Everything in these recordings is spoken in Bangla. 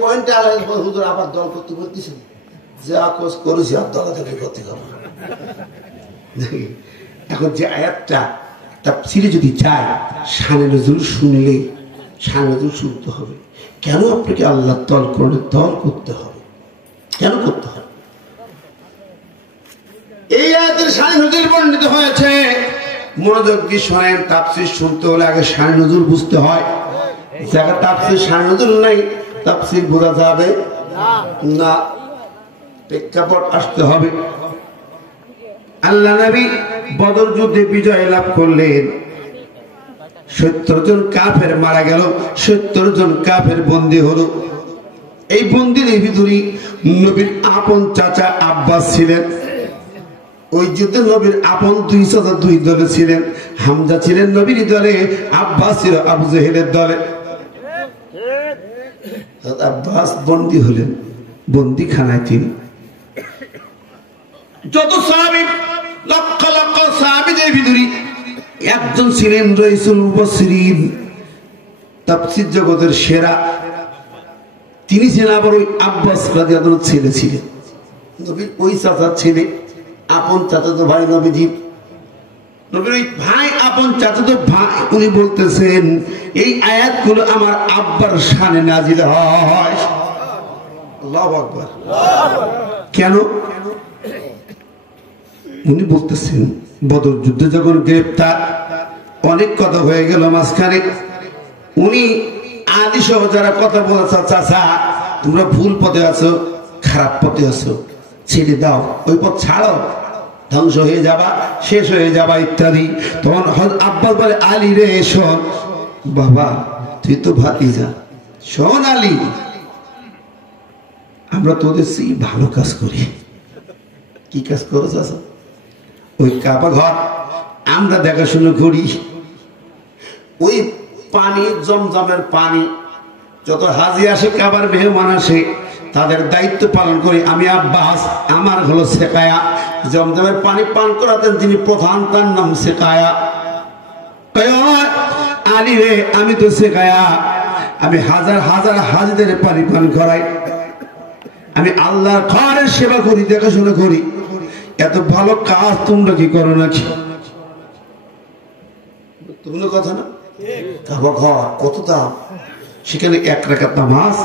পয়েন্টে হুজুর আবার দল করতে বলতেছেন যে আকোষ করেছি আর দলাদলি করতে হবে। এখন যে আয়াতটা তাফসীরে যদি চায় শানে নজুল শুনলে শানে নজুল শুনতে হবে। কেন আপনাকে আল্লাহ দল করলে দল করতে হবে, কেন করতে হবে? এই আয়াতের শানে নজুল বর্ণিত হয়েছে। মনোযোগ দিয়ে শোনেন, তাফসীর শুনতে হলে আগে শানে নজুল বুঝতে হয়। যারা তাফসীর শানে নজুল নাই তাফসীর বোঝা যাবে না, প্রেক্ষাপট আসতে হবে। আল্লাহ নবী বদর যুদ্ধে বিজয় লাভ করলেন। 70 জন কাফের মারা গেল, 70 জন কাফের বন্দী হলো। এই বন্দীদের ভিতরে নবীর আপন চাচা আব্বাস ছিলেন। ওই যুদ্ধে নবীর আপন 2 চাচা 2 দলে ছিলেন। হামজা ছিলেন নবীর দলে, আব্বাস ছিল আবু জেহেলের দলে। আব্বাস বন্দী হলেন, বন্দিখানায় তিনি। যত সাহাবী, লক্ষ লক্ষ সাহাবীদের ভিতরে একজন ছিলেন রাইসুল মুফাসসিরিন, তাফসীর জগতের সেরা। তিনি ছিলেন আবার ওই আব্বাস রাদিয়াল্লাহু আনহু ছেলে ছিলেন, নবীর ওই চাচার ছেলে, আপন চাচাতো ভাই নবীজি। নবীর ওই ভাই, আপন চাচাতো ভাই, উনি বলতেছেন এই আয়াতগুলো আমার আব্বার শানে নাজিল হয়। আল্লাহু আকবার। কেন? উনি বলতেছেন বদর যুদ্ধে যখন গ্রেফতার, অনেক কথা হয়ে গেল মাঝখানে। উনি আদি সহ যারা কথা বলেছে, চাচা তোমরা ভুল পথে আছো, খারাপ পথে আছো, ছেড়ে দাও, ওই পথ ছাড়ো, ধ্বংস হয়ে যাবা, শেষ হয়ে যাবা ইত্যাদি। তখন আব্বাস বলে আলী রে শোন, বাবা তুই তো ভাতিজা, শোন আলী, আমরা তোদের সেই ভালো কাজ করি। কি কাজ করো চাচা? ওই কাবা ঘর আমরা দেখাশোনা করি। ওই পানি, জমজমের পানি, যত হাজি আসে, কাবার মেহমান আসে, তাদের দায়িত্ব পালন করি আমি আব্বাস। আমার হলো সেকায়া, জমজমের পানি পান করাতেন তিনি প্রধান, তার নাম সেকায়া। আলী রে আমি তো সেকায়া, আমি হাজার হাজার হাজিদের পানি পান করাই, আমি আল্লাহর ঘরের সেবা করি, দেখাশোনা করি। এত ভালো কাজ তোমরা কি করো নাকি? কথা না? কাবা ঘর কত দাম, সেখানে 1 রাকাত নামাজ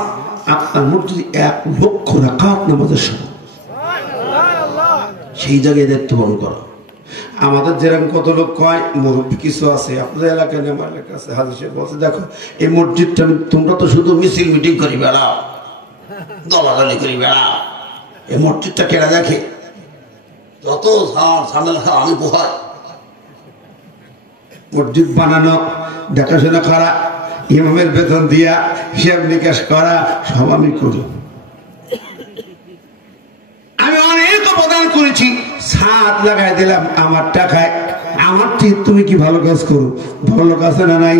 আপনার মোট যদি 1 লক্ষ রাকাত নামাজের সমান। সেই জায়গায় দায়িত্ব পালন করো। আমাদের যেরকম কত লোক কয় মুরব্বী কিছু আছে, আপনাদের এলাকায় আমার এলাকা আছে, হাজির সাহেব বলছে দেখো এই মসজিদটা তোমরা তো শুধু মিছিল মিটিং করি বেড়াও, দলাদলি করি বেড়াও, এই মসজিদটা কেনা দেখে যত ঝামেলা আমি পোহাই। মসজিদ বানানো, দেখাশোনা করা, ইমামের বেতন দিয়া হিসাব নিকাশ করা সব আমি করি। আমি অনেক অবদান করেছি, ছাদ লাগাই দিলাম আমার টাকায়। আমার ঠিক তুমি কি ভালো কাজ করো? ভালো লোক আছে না নাই?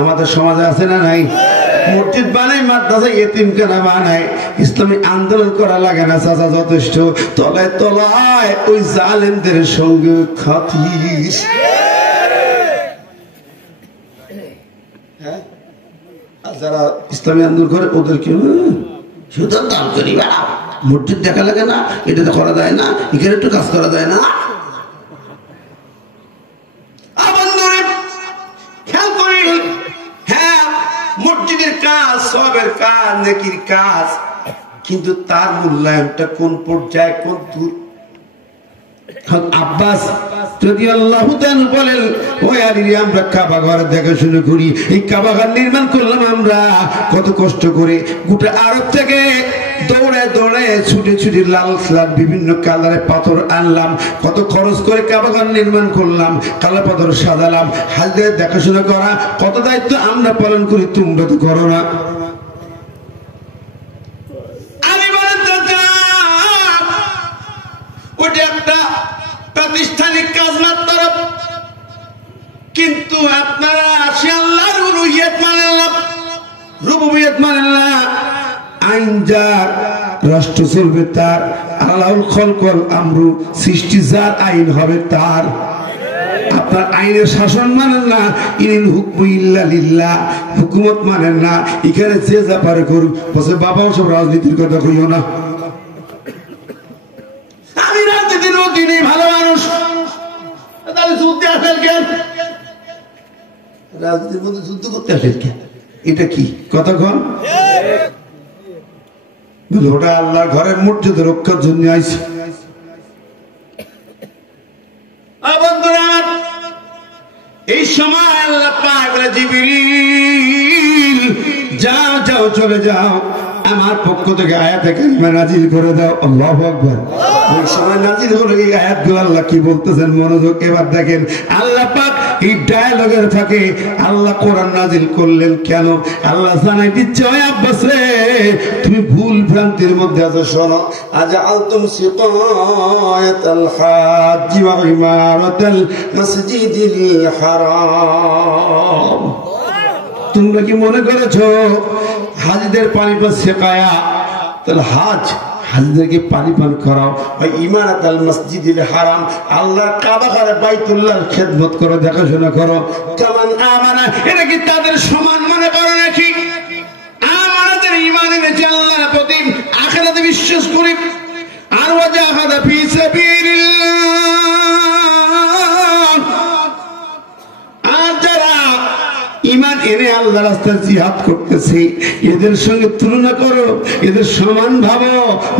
আমাদের সমাজে আছে না নাই? মসজিদ বানাই, মাদ্রাসা, এতিমখানা বানাই, ইসলামী আন্দোলন করা লাগে না চাচা? যথেষ্ট। তলায় তলায় ওই জালেমদের সঙ্গে খাতিস। যারা ইসলামী আন্দোলন করে ওদেরকে শুধু দাম করি, মসজিদ দেখা লাগে না, এটা তো করা যায় না, এখানে একটু কাজ করা যায় না। খেয়াল করি, হ্যাঁ মসজিদের কাজ, সবের কাজ, নেকির কাজ, কিন্তু তার মূল্যায়নটা কোন পর্যায়ে, কোন দূর। আব্বাস রাদিয়াল্লাহু তাআলা বলেন ওই আলীরে আমরা কাবা ঘর দেখাশোনা করি। এই কাবা ঘর নির্মাণ করলাম আমরা কত কষ্ট করে, গোটা আরব থেকে দৌড়ে দৌড়ে ছুটে ছুটে লাল লাল বিভিন্ন কালারের পাথর আনলাম, কত খরচ করে কাবা ঘর নির্মাণ করলাম, কালো পাথর সাজালাম। হাজদের দেখাশোনা করা কত দায়িত্ব আমরা পালন করি, তোমরা তো করো না। ওটা একটা প্রাতিষ্ঠানিক কাজ মাত্র, কিন্তু আপনারা সে আল্লাহর উলুহিয়ত মানেন না, রুবুবিয়ত মানেন না। আইন যার, রাষ্ট্র চলবে তার, আল্লাহুল খলকল আমরু, সৃষ্টি যার, আইন হবে তার। আপনার আইনের শাসন মানেন না, ইনিল হুকমু ইল্লা লিল্লাহ, হুকুমত মানেন না, এখানে যে যা পারে করুক। বসে বাবা ওসব রাজনীতির কথা কইও না। আমি রাজনীতির মধ্যে নেই, ভালো মানুষ, তাহলে যুদ্ধে আসেন কেন? রাজনীতির মধ্যে যুদ্ধ করতে আসেন কেন? এটা কি কতক্ষণ? ওটা আল্লাহর ঘরের মর্যাদা রক্ষার জন্য আইছে। এই সময় আল্লাহ পাক বলে, জিবরিল যাও যাও চলে যাও, আমার পক্ষ থেকে আয়াতে কারিমা নাজিল করে দাও। আল্লাহু আকবার। ওই সময় নাজিল হলো এই আয়াতগুলো। আল্লাহ কি বলতেছেন মনোযোগ এবার দেখেন। আল্লাহ পাক এই ডায়ালগের ফাঁকে আল্লাহ কোরআন নাজিল করলেন কেন? আল্লাহ জানাই দিচ্ছে, ওই আব্বাস রে, তুমি ভুল ভ্রান্তির মধ্যে আছো। শোনো, আজআলতুম সিকায়াতাল হাজ্জি ওয়া ইমারাতাল মাসজিদিল হারাম, তোমরা কি মনে করেছো হাজিদের পানি পান শেখায়া? তাহলে হাজিদেরকে পানি পান করাও, ইমারাত আল মসজিদিল হারাম, আল্লাহর কাবা ঘরে বাইতুল্লাহর খেদমত করো, দেখাশোনা করো। কামান আমানা, এটা কি তাদের সমান মনে করো নাকি? আমাদের ঈমান এনেছে আল্লাহর প্রতি, আখিরাতে বিশ্বাস করি। আর ওয়াজাহাদা ফি সাবিলিল্লাহ, আর যারা ঈমান এনে আল্লাহ রাস্তায় জিহাদ করতেছে, এদের সঙ্গে তুলনা করো, এদের সমান ভাবো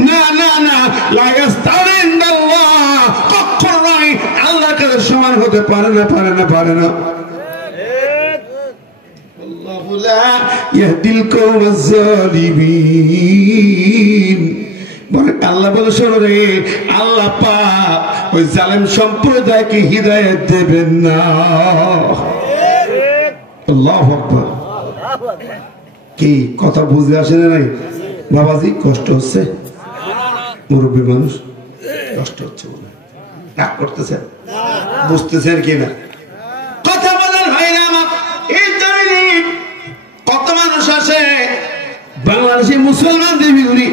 না। না না, লাগাস্তারিন্দাল্লাহ, কখনো নয়, আল্লাহর কাছে সমান হতে পারে না, পারে না, পারে না। আল্লাহু লা ইয়াহদিল কওমাজ জালিমিন। আল্লাহ বলে, শোনো রে, আল্লাহ পাক ওই জালেম সম্প্রদায়কে হিদায়াত দেবেন না। আল্লাহু আকবার। কি কথা বুঝে আসে না? নাই বাবাজি, কষ্ট হচ্ছে? মুরব্বী মানুষ কষ্ট হচ্ছে, রাগ করতেছেন, বুঝতেছেন কিনা? কথা বলেন ভাই না আমার। এই জমিনে কত মানুষ আছে বাংলাদেশে, মুসলমানদের বিরোধী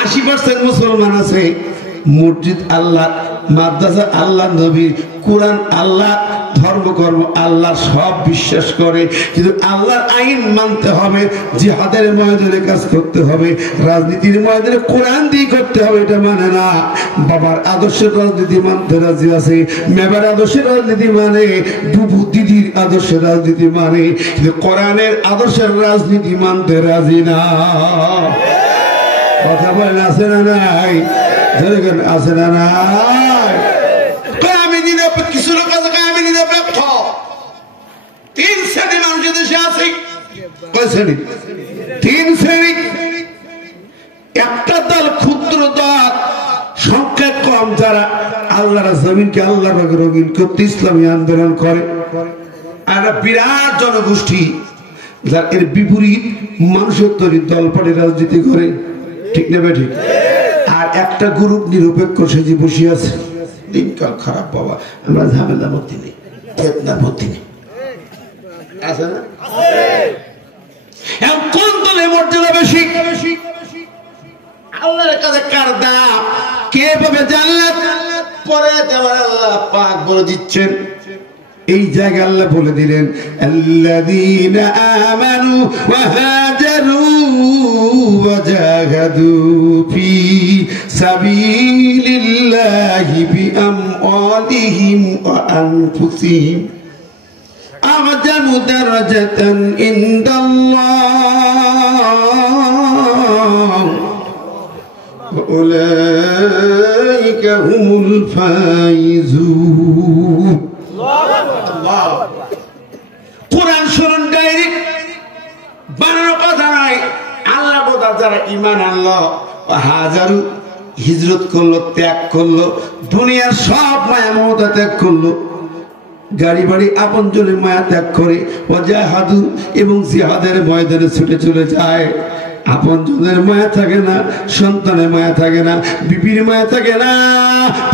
80% মুসলমান আছে। মসজিদ আল্লাহ, মাদ্রাসা আল্লাহ, নবী, কোরআন আল্লাহ, ধর্মকর্ম আল্লাহ, সব বিশ্বাস করে, কিন্তু আল্লাহর আইন মানতে হবে, জিহাদের ময়দানে কাজ করতে হবে, রাজনীতির ময়দানে কোরআন দিয়ে করতে হবে, এটা মানে না। বাবার আদর্শের রাজনীতি মানতে রাজি আছে, মেবার আদর্শের রাজনীতি মানে, বুবু দিদির আদর্শের রাজনীতি মানে, কিন্তু কোরআনের আদর্শের রাজনীতি মানতে রাজি না। কথা বলেন, আছে না নাই? আছে না নাই? আমি নিরপেক্ষ, কিছু লোক আছে আমি নিরপেক্ষ। 3 শ্রেণী মানুষ দেশে আছে। কয় শ্রেণী? 3 শ্রেণী। একটা দল, ক্ষুদ্র দল, সংখ্যা কম, যারা আল্লাহর জমিনকে আল্লাহ রঙিন করতে ইসলামী আন্দোলন করে। আর বিরাট জনগোষ্ঠী যার এর বিপরীত মানুষের তৈরি দল পার্টি রাজনীতি করে। ঠিক না ঠিক? আর একটা গ্রুপ নিরপেক্ষ সেজে বসে আছে। দিনকাল খারাপ বাবা, আমরা ঝামেলা ভর্তি নেই, ফিতনার ভর্তি নেই, আছে না? কোন দলের মর্যাদা বেশি? আল্লাহর কাছে কার দাম, কে পাবে জান্নাত? পরে আল্লাহ পাক বলে দিচ্ছেন, এই জায়গা আল্লাহ বলে দিলেন, আল্লাযীনা আমানু ওয়া হাজারু ওয়া জাহাদু ফি সাবিলিল্লাহি বিআমওয়ালিহিম ওয়া আনফুসিহিম আ'যামু দারাজাতান ইনদাল্লাহ ওয়া উলাইকা হুমুল ফাইজুন। কোরআন শুনুন, ডাইরেক্ট বানানো কথা নয়। আল্লাহ বোধা যারা ঈমান আনলো, হাজারু হিজরত করলো, ত্যাগ করলো, দুনিয়ার সব মায়া মমতা ত্যাগ করলো, গাড়ি বাড়ি আপন জনের মায়া ত্যাগ করে, ওয়াজাহাদু এবং জিহাদের ময়দানে ছুটে চলে যায়। আপন জনের মায়া থাকে না, সন্তানের মায়া থাকে না, বিবির মায়া থাকে না,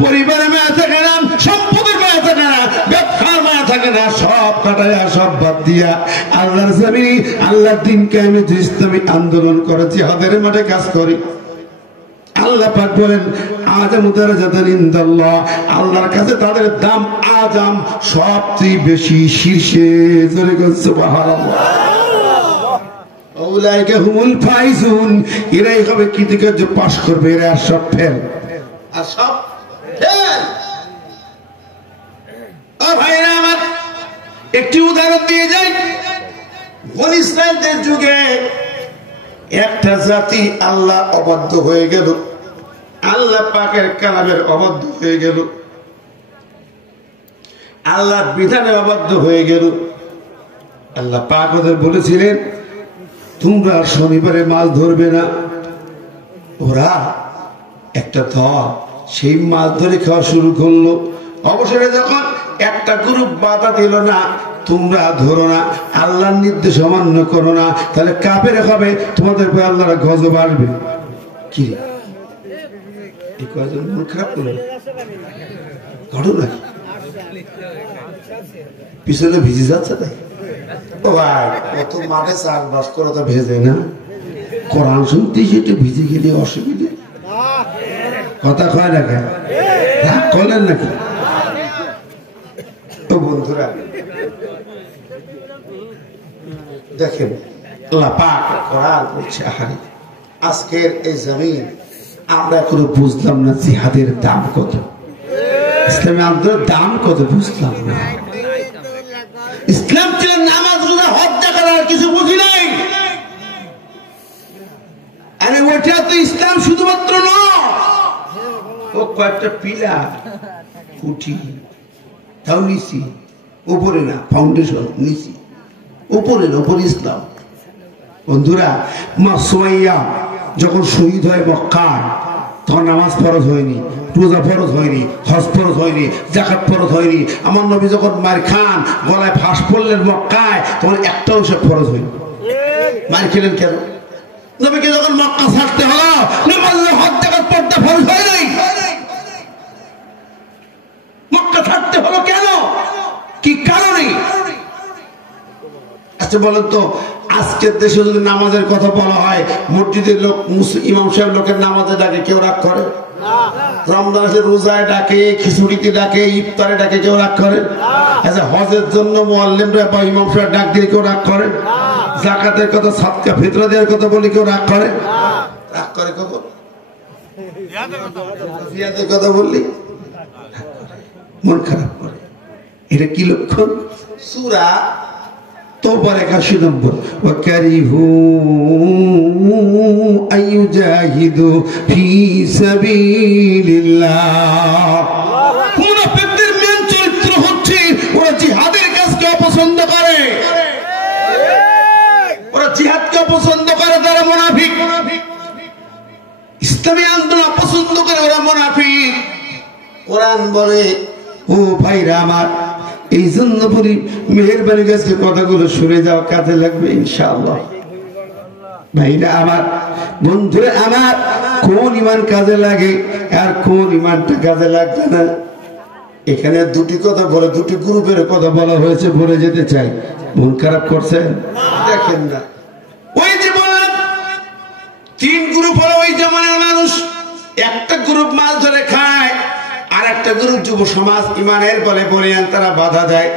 পরিবারের মায়া থাকে না, সম্পদের মায়া থাকে না, ব্যবসার মায়া থাকে না, সব কাটায়া সব বাদ দিয়া আল্লাহর জমিনে আল্লাহর দ্বীন কায়েমের ইসলামী আন্দোলন করে, জিহাদের মাঠে কাজ করে। আল্লাহ পাক বলেন আযামু দারাজাতান ইনদাল্লাহ, আল্লাহর কাছে তাদের দাম আযাম, সবচেয়ে বেশি শীর্ষে। জোরে বলেন সুবহানাল্লাহ। উলাইকা হুমুল ফাইজুন, এরাই হবে কৃতিকার্য, পাশ করবে। এরা সব ফেল, আর সব ফেল। ও ভাইরা আমার, একটি উদাহরণ দিয়ে যাই। বনী ইসরাঈলদের যুগে একটা জাতি আল্লাহ অবাধ্য হয়ে গেল, আল্লাহ পাকের কালামের অবাধ্য হয়ে গেল, আল্লাহর বিধানে অবাধ্য হয়ে গেল। আল্লাহ পাক ওদের বলেছিলেন তোমরা শনিবারে মাছ ধরবে না। ওরা একটা দল সেই মাছ ধরে খাওয়া শুরু করলো। অবসরে যখন একটা গ্রুপ বাধা দিল না, তোমরা ধরো না, আল্লাহর নির্দেশ অমান্য করো না, তাহলে কাফের হবে, তোমাদের উপর আল্লাহর গজব আসবে। কি এই কয়জন মন খারাপ করলো ঘটনা পিছনে ভিজে যাচ্ছে তাই। ও ভাই, কত মাঠে চাষবাস করে তো ভেজে না, কোরআন শুনতে সেটা ভিজে গেলে অসুবিধে, কথা কয় না কেন, রাগ করলেন নাকি? তো বন্ধুরা দেখেন, আল্লাহ পাক কোরআন বলছে, আহারে আজকের এই জমিন আমরা এখনো বুঝলাম না জিহাদের দাম কত, ইসলামী আন্দোলনের দাম কত বুঝলাম না। ইসলাম ছিল নামাজ রোজা হজ জাকাত, আর কিছু বুঝি নাই। আরে ওটা তো ইসলাম শুধুমাত্র নয়, ও কয়েকটা পিলা কুঠি তাও নিছি, উপরে না ফাউন্ডেশন নিছি, উপরে না, উপরে ইসলাম। বন্ধুরা, মা সুমাইয়া যখন শহীদ হয় মক্কায়, তখন নামাজ ফরজ হয়নি, রোজা ফরজ হয়নি, হজ ফরজ হয়নি, যাকাত ফরজ হয়নি। আমার নবী যখন মার খান, গলায় ফাঁস পড়লেন মক্কায়, তখন একটা অংশ ফরজ হয়নি। মার খেলেন কেন? নবীকে যখন মক্কা ছাড়তে হলো, নামাজ হজ যাকাত পড়তে ফরজ হয় নাই, মক্কা ছাড়তে হলো কেন? কি কারণে? আচ্ছা বলেন তো, আজকের দেশে যদি নামাজের কথা বলা হয়, মসজিদের লোক ইমাম সাহেব লোকের নামাজে ডাকে, কেউ রাগ করে? রমজান আসে রোজায় ডাকে, খিচুড়িতে ডাকে, ইফতারে ডাকে, কেউ রাগ করে? আচ্ছা হজের জন্য মুআল্লিমরা বা ইমাম সাহেব ডাক দিয়ে কেউ রাগ করে? যাকাতের কথা, সাদকা ফিতরা দেওয়ার কথা বলি কেউ রাগ করে? রাগ করে কখন? জিহাদের কথা বললি মন খারাপ করে। এটা কি লক্ষণ? সূরা তওবার 81 নম্বর, ওয়াকারিহু আইয়ুজাহিদু ফি সাবিলিল্লাহ। মুনাফিকদের মেন চরিত্র হচ্ছে ওরা জিহাদের কাজকে অপছন্দ করে, ওরা জিহাদকে অপছন্দ করে, তারা মুনাফিক। ইসলামী আন্দোলন অপছন্দ করে, ওরা মুনাফিক। কোরআন বলে, ও ভাইরা আমার, এই জন্য বলি মেহেরবানি কাছে কথাগুলো শুনে যাওয়া কাজে লাগবে ইনশাআল্লাহ। ভাইরা আমার, বন্ধুরা আমার, কোন ইমান কাজে লাগে আর কোন ইমানটা কাজে লাগবে না, এখানে দুটি কথা বলে, দুটি গ্রুপের কথা বলা হয়েছে, বলে যেতে চাই। মন খারাপ করছেন? দেখেন না, ওই যে বললাম তিন গ্রুপ হলো ওই জামানার মানুষ। একটা গ্রুপ মাছ ধরে খায়, আর একটা গ্রুপ যুব সমাজ ইমানের বলে বলিয়ান তারা বাধা দেয়,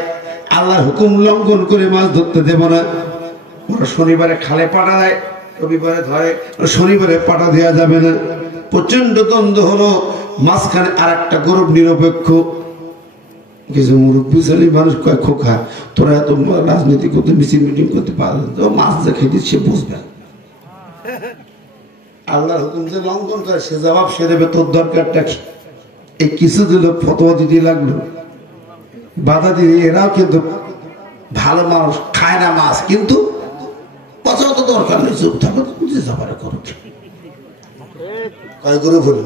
আল্লাহর হুকুম লঙ্ঘন করে মাছ ধরতে দেব না। ওরা শনিবারে খালে পাটা দেয়, রবিবারে ধরে, শনিবারে পাটা দেওয়া যাবে না। প্রচন্ড দ্বন্দ্ব হলো। মাঝখানে আর একটা গ্রুপ নিরপেক্ষ, কিছু মুরব্বী ছেলে মানুষ কয়, খোকা তোরা এত রাজনীতি করতে, মিছিল মিটিং করতে পারো, মাছ যে খেতে সে বুঝবে, আল্লাহর হুকুম যে লঙ্ঘন করে সে জবাব সে দেবে, তোর দরকারটা কি? এই কিছু দিল ফতোয়া দিতে লাগলো, বাধা দিয়ে। এরাও কিন্তু ভালো মানুষ, খায় না মাছ, কিন্তু কথা তো দরকার নেই, চুপ থাকো, করো। কয় গ্রুপ হলো?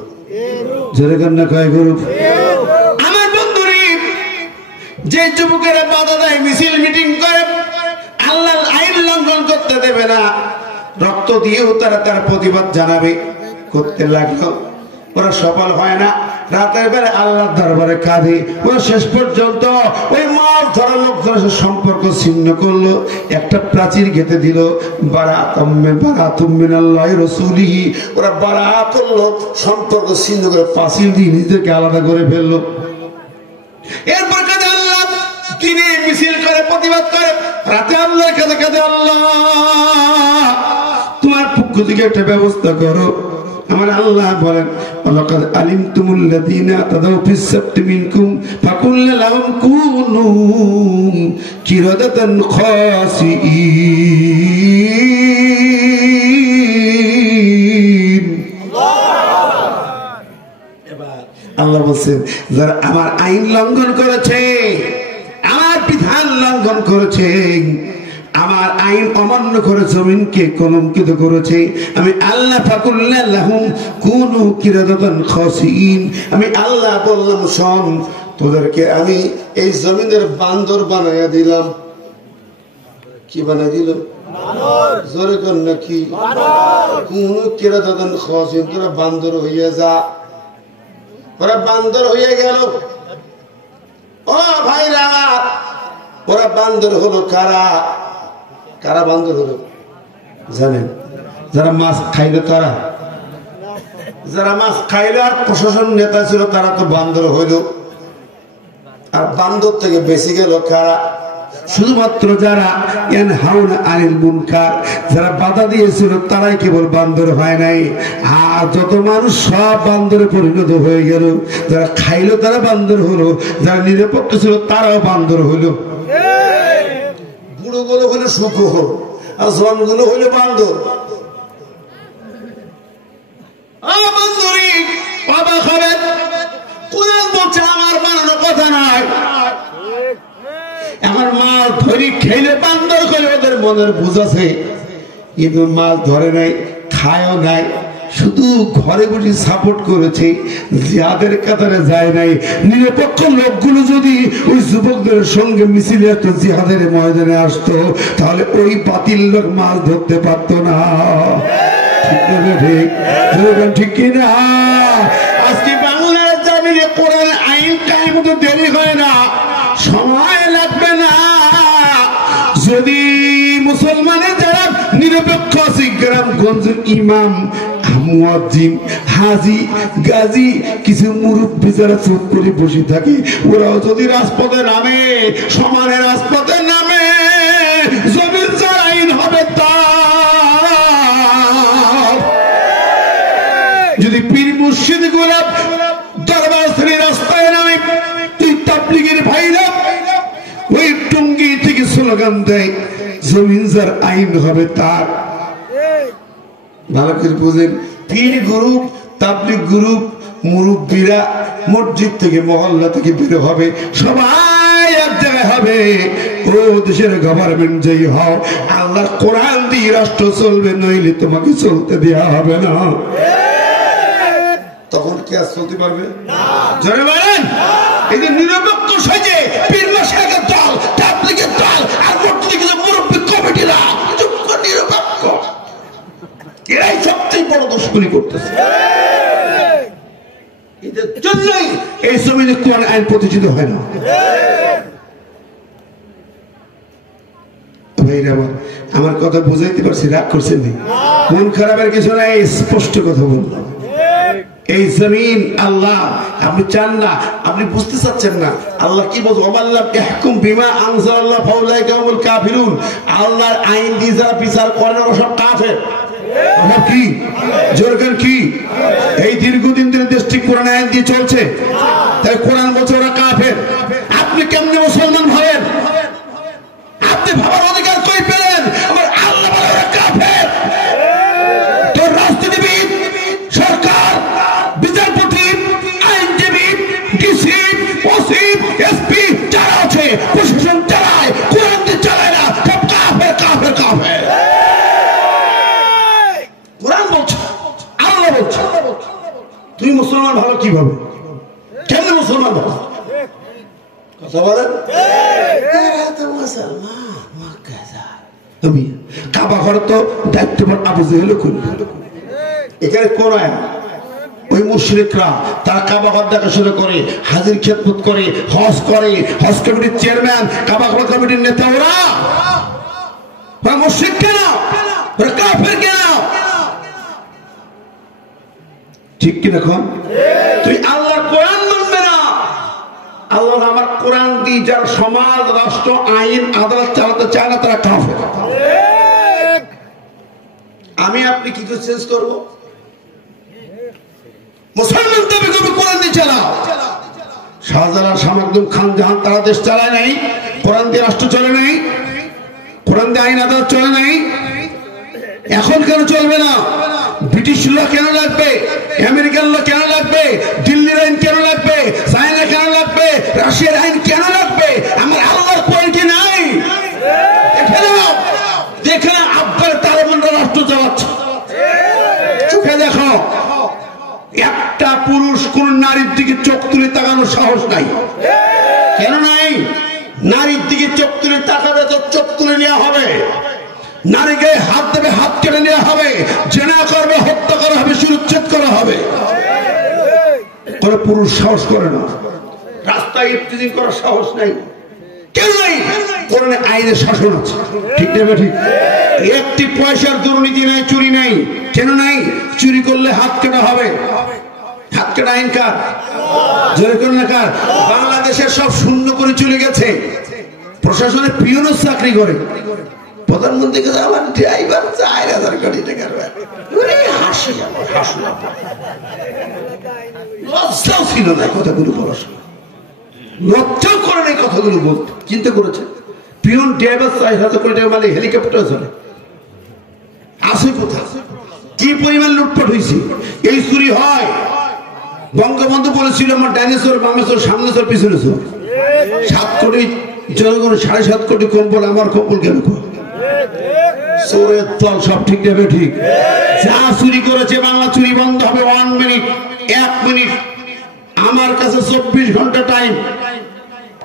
জোরে কর না, কয় গ্রুপ? আমার বন্ধুরি, যে যুবকেরা বাধা দেয়, মিছিল মিটিং করে, আল্লাহর আইন লঙ্ঘন করতে দেবে না, রক্ত দিয়েও তারা তার প্রতিবাদ জানাবে, করতে লাগলো। ওরা সফল হয় না। রাতের বেলা আল্লাহর দরবারে কাঁদে। ও শেষ পর্যন্ত ওই মাছ ধরা লোক ধরে সম্পর্ক ছিন্ন করলো, একটা প্রাচীর গেঁথে দিল, বারাতুম মিনাল্লাহি রাসূলিহি। ওরা বারাত করলো, সম্পর্ক ছিন্ন করে পাঁচিল দিয়ে নিজেদেরকে আলাদা করে ফেললো। এরপর কাঁদে আল্লাহ, দিনে মিছিল করে প্রতিবাদ করে, রাতে আল্লাহর কাছে কাঁদে, আল্লাহ তোমার পক্ষ থেকে একটা ব্যবস্থা করো। আমার আল্লাহ বলেন, ওয়ালাকাদ আলিমতুমুল্লাযীনা তাদাউ ফিস সাবতি মিনকুম ফাকুল্না লাহুম কুনু কিরাদাতান খাসিঈন। এবার আল্লাহ বলেন, যারা আমার আইন লঙ্ঘন করেছে, আমার বিধান লঙ্ঘন করেছে, আমার আইন অমান্য করে জমিনকে কলঙ্কিত করেছে, আমি আল্লাহ ফাকুল্না লাহুম কুনু কিরাদাতান খাসিঈন। আমি আল্লাহ বললাম, শোন, তোদেরকে আমি এই জমিনের বান্দর বানাইয়া দিলাম। কি বানাই দিল? জোরে কর না কি? কুনু কিরাদাতান খাসিঈন, তোরা বান্দর হইয়া যা। ওরা বান্দর হইয়া গেল। ও ভাইরা, ওরা বান্দর হলো কারা? কারা বান্দর হলো জানেন? যারা মাছ খাইলো তারা, যারা মাছ খাইলো আর প্রশাসন নেতা ছিল তারা তো বান্দর হইল। আর বান্দর থেকে বেশি গেল কারা? শুধুমাত্র যারা ইয়ানহাউনা আনিল মুনকার, যারা বাধা দিয়েছিল তারাই কেবল বান্দর হয় নাই। আর যত মানুষ সব বান্দরে পরিণত হয়ে গেল। যারা খাইলো তারা বান্দর হলো, যারা নিরপেক্ষ ছিল তারাও বান্দর হলো। বুড়ো গুলো হলো শুকর, আর জন গুলো হইলো বান্দর। অবাক হবে, কোরআন বলছে আমার বানানো কথা নয়। আমার মাছ ধরি খেলে বান্দর করে ওদের মনের বুঝ আছে, কিন্তু মাছ ধরে নাই, খায়ও নাই, শুধু ঘরে বসে সাপোর্ট করেছে, জিহাদের কাতারে যায় নাই। নিরপেক্ষ লোকগুলো যদি ওই যুবকদের সঙ্গে মিছিলে একটা জিহাদের ময়দানে আসতো, তাহলে ওই বাতিল লোক মাছ ধরতে পারতো না। ঠিক না? ঠিক কিনা? আজকে বাংলার জমিনে কোরআন আইন কায়েম তো দেরি হয় না, সময় লাগবে না। যদি মুসলমানের যারা নিরপেক্ষ আছে, গ্রামগঞ্জের ইমাম, মুয়াজ্জিন, হাজি, গাজী, কিছু মুরব্বী যারা চুপ করে বসে থাকে, ওরাও যদি রাজপথে নামে, সমানে রাজপথে নামে, জমির যার আইন হবে তার। যদি পীর মুর্শিদ গোলাপ দরবার শ্রী রাস্তায় নামে, তুই তাবলীগের ভাইরা ওই টুঙ্গি থেকে স্লোগান দেয়, জমিন যার আইন হবে তার। ভালো করে বুঝেন, পীর গ্রুপ, তাবলীগ গ্রুপ, মুরব্বীরা মসজিদ থেকে মহল্লা থেকে বের হবে, সবাই এক জায়গায় হবে। ও দেশের গভর্নমেন্ট যেই হও, আল্লাহর কোরআন দিয়ে রাষ্ট্র চলবে, নইলে তোমাকে চলতে দেওয়া হবে না। তখন কি আর চলতে পারবে? জোরে বলেন। এই যে নিরপেক্ষ সাজে পীর মাশায়েখের দল, তাবলীগের দল, আর মসজিদে মুরব্বী কমিটিরা নিরপেক্ষ, এরাই সবচেয়ে বড় দুষ্কর্ম করতেছে। এদের জন্যই এই জমিনে কোরআন আইন প্রতিষ্ঠিত হয় না। আমার কথা বুঝাইতে পারছি? রাগ করছেন? মন খারাপের কিছু নাই, স্পষ্ট কথা বললাম। এই জমিন আল্লাহ, আপনি চান না, আপনি বুঝতে চাচ্ছেন না। আল্লাহ কি বলছে? ওয়াল্লাহ ইহকুম বিমা আনজালাল্লাহ ফাউলাইকা হুমুল কাফিরুন। আল্লাহর আইন দিয়ে যারা বিচার করে না, ওরা সব কাফের। কি জোরগান কি? এই দীর্ঘদিন ধরে দেশটি কোরআন আইন দিয়ে চলছে, তাই কোরআন বলছে ওরা কাফের। আপনি কেমনে মুসলমান ভাবেন? আপনি ভাবার অধিকার কই পেলেন? আমার আল্লাহ বলে ওরা কাফের। তোর রাজনীতিবিদ, সরকার, বিচারপতি, আইনজীবী, ডিসি, ওসি, এসপি যারা আছে, প্রশাসন চালায়, কোরআন দিয়ে চালায় না, সব কাফের কাফের কাফের। কোরআন বলছে, আল্লাহ বলছে। তুই মুসলমান ভালো কিভাবে? কেমনে মুসলমান ভালো? কথা বলেন। তুমি কাবা ঘর তো দায়িত্ব আবু জেহেল করবে। এখানে কোন আয়া? ওই ওই মুশরিকরা তারা কাবা ঘর দেখাশোনা করে, হাজির খেদমত করে, হজ করে। হজ কমিটির চেয়ারম্যান, কাবা ঘর কমিটির নেতা ওরা মুশরিক কেন? ওরা কাফের কেন? ঠিক কিনা? তুই আল্লাহর কোরআন মানবে না। আল্লাহ আমার কোরআন দিয়ে যারা সমাজ, রাষ্ট্র, আইন, আদালত চালাতে চায় না তারা কাফের। আমি আপনি কি করে চেঞ্জ করবো? মুসলমান দাবি করবে কোরআন দিয়ে চালাও। শাহজালাল, শাহ মখদুম, খান জাহান তারা দেশ চালায় নাই, কোরআন দিয়ে রাষ্ট্র চলে নাই, কোরআন দিয়ে আইন আদালত চলে নাই। এখন কেন চলবে না? ব্রিটিশ ল কেন লাগবে? আমেরিকান ল কেন লাগবে? দিল্লির আইন কেন লাগবে? চায়না কেন লাগবে? রাশিয়ার আইন কেন লাগবে? আমার আল্লাহর কোয়ালিটি নাই। যেখানে আফগান তালেবানরা রাষ্ট্র চালাচ্ছে, চোখে দেখো একটা পুরুষ কোন নারীর দিকে চোখ তুলে তাকানোর সাহস নাই। কেন নাই? নারীর দিকে চোখ তুলে তাকাবে তো চোখ তুলে নেওয়া হবে, নারীকে হাত দেবে হাত কেটে নেওয়া হবে, জেনা করবে হত্যা করা হবে, শিরোচ্ছেদ করা হবে। কোন পুরুষ সাহস করে না, রাস্তায় ইফতিজিং করার সাহস নাই। কেন নাই? কোরআনে আইনের শাসন আছে। ঠিক না? ঠিক। একটি পয়সার দুর্নীতি নাই, চুরি নাই। কেন নাই? চুরি করলে হাত কাটা হবে। হাত কাটা আইন কার? জোরে করে না কার? বাংলাদেশের সব শূন্য করে চলে গেছে। প্রশাসনে পিয়নের চাকরি করে, প্রধানমন্ত্রী কাছে আমার ড্রাইভার 4000 কোটি টাকার। লজ্জাও ছিল না কথাগুলো বলার সময়, লজ্জাও করে নাই কথাগুলো বলতে। চিন্তা করেছে পিয়ন ড্রাইভার 4000 কোটি টাকা মানে হেলিকপ্টার চলে আসে কোথায়? কি পরিমাণ লুটপাট হয়েছে? এই চুরি হয়। বঙ্গবন্ধু বলেছিল আমার ডাইনে চোর, বামে চোর, সামনে চোর, পিছনে চোর। 7 কোটি জনগণ 7.5 কোটি কম্বল, আমার কম্বল কেন? চোরের দল সব। ঠিক যাবে? ঠিক। যা চুরি করেছে বাংলা চুরি বন্ধ হবে 1 মিনিট, 1 মিনিট। আমার কাছে 24 ঘন্টা টাইম।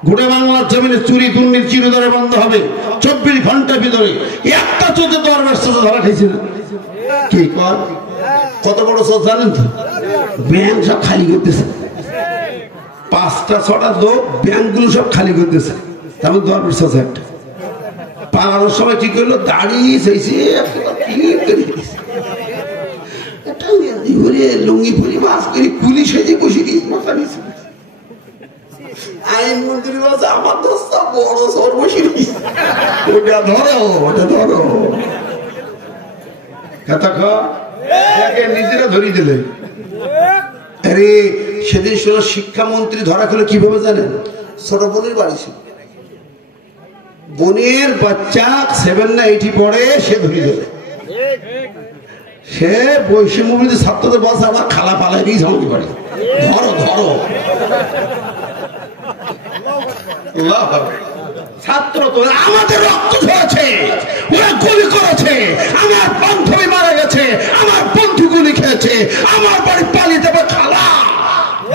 গোটা বাংলার জমিনে চুরি দুর্নীতি চিরতরে বন্ধ হবে 24 ঘন্টার ভিতরে। একটা চোখে দরবার সাথে ধরা খাইছে না। কি কর? কত বড় চোখ জানেন তো? ব্যাংক সব খালি করতেছে, 5টা 6টা লোক ব্যাংকগুলো সব খালি করতেছে। তারপর দরবার সাথে একটা পালানোর সময় কি করলো? দাঁড়িয়ে চাইছে, লুঙ্গি পরি মাছ করে পুলিশ হয়ে বসে দিয়েছে, মাথা নিয়েছে। আইনমন্ত্রী বলছে আমার দোস্তা বড় চোর বসে দিয়েছে, ওটা ধরো, ওটা ধরো। নিজেরা ধরিয়ে দিলে। আরে সেদিন ছিল শিক্ষামন্ত্রী ধরা খেলো কিভাবে জানেন? ছোট বোনের বাড়ি ছিল, বোনের বাচ্চা 7 না 8 পড়ে, সে ধরিয়ে দিলে। সে বৈষম্যবিরোধী ছাত্রদের বলছে আমার খালা পালাই দিয়েছে আমাদের বাড়ি, ধরো ধরো। ছাত্র তো আমাদের রক্ত ঝরেছে, ওরা গুলি করেছে, আমার বান্ধবী মারা গেছে, আমার বন্ধু গুলি খেয়েছে, আমার বাড়ি পালিয়ে যাবে খালা।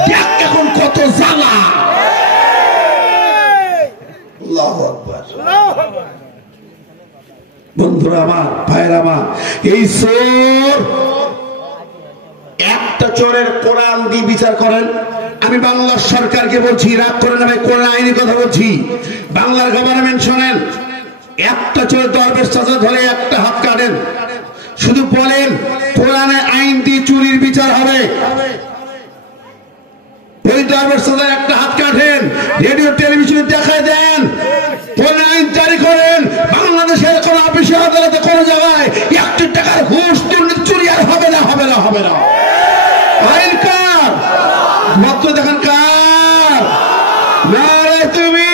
দেখ এখন কত জ্বালা। আল্লাহু আকবার। বন্ধুরা আমার, ভাইরা আমার, এই চোর, একটা চোরের কোরআন দিয়ে বিচার করেন। আমি বাংলার সরকারকে বলছি, রাগ করে নেবে, কোরআন আইনি কথা বলছি। বাংলার গভর্নমেন্ট শোনেন, একটা চোরের দরবেশ চাচা ধরে একটা হাত কাটেন, শুধু বলেন কোরআনে আইন দিয়ে চুরির বিচার হবে। ওই দরবেশ চাচা একটা হাত কাটেন, রেডিও টেলিভিশনে দেখায় দেন, কোরআন আইন জারি করেন। বাংলাদেশের কোন অফিসে আদালতে কোন জায়গায় 1 টাকার ঘুষ দুর্নীতি চুরি আর হবে না, হবে না, হবে না। আইন কার? মাত্র দেখেন কার? নারে তুমি।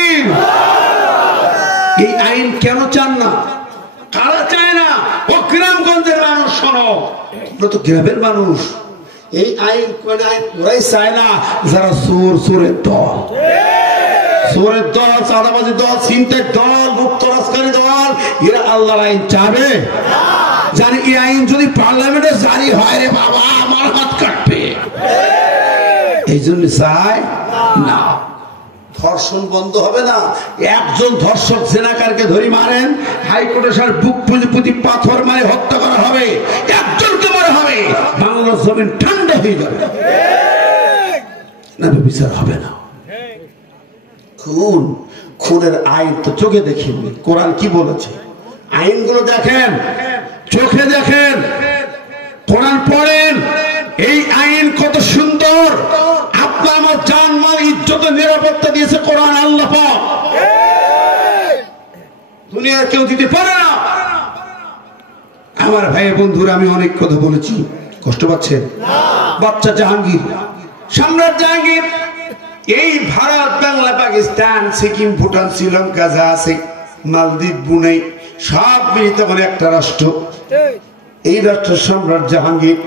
এই আইন কেন চান না? কারা চায় না? ও গ্রামগঞ্জের মানুষ, শোনো, তোমরা তো গ্রামের মানুষ। এই আইন কোন আইন ওরাই চায় না যারা চোর, চোরের দল, চোরের দল, চাঁদাবাজি দল, ছিনতাইয়ের দল, মুক্তরাজকারী দল, এরা আল্লাহর আইন চাবে? জানি এই আইন যদি পার্লামেন্টে জারি হয়, রে বাবা আমার হাত কাটবে। এই জন্য চায় না। ধর্ষণ বন্ধ হবে না। একজন ধর্ষক জেনাকারকে ধরি মারেন, হাইকোর্টে বুক পুঁজি পাথর মারে হত্যা করা হবে, একজনকে মারা হবে। বাংলা আল্লাহ জমিন ঠান্ডা হয়ে যাবে, না বিচার হবে না। খুনের আইন তো চোখে দেখিনি, কোরআন কি বলেছে? আইনগুলো দেখেন, চোখে দেখেন, কোরআন পড়েন। এই আইন কত সুন্দর, আপনার আমার জানমাল ইজ্জতের নিরাপত্তা দিয়েছে কোরআন আল্লাহ পাক। দুনিয়ার কেউ দিতে পারে না। আমার ভাই বন্ধুরা, আমি অনেক কথা বলেছি, কষ্ট পাচ্ছেন? বাচ্চা জাহাঙ্গীর, সম্রাট জাহাঙ্গীর এই ভারত, বাংলা, পাকিস্তান, সিকিম, ভুটান, শ্রীলঙ্কা যা আছে, মালদ্বীপ, ব্রুনেই সব মিলিত করে একটা রাষ্ট্র। এই রাষ্ট্রের সম্রাট জাহাঙ্গীর।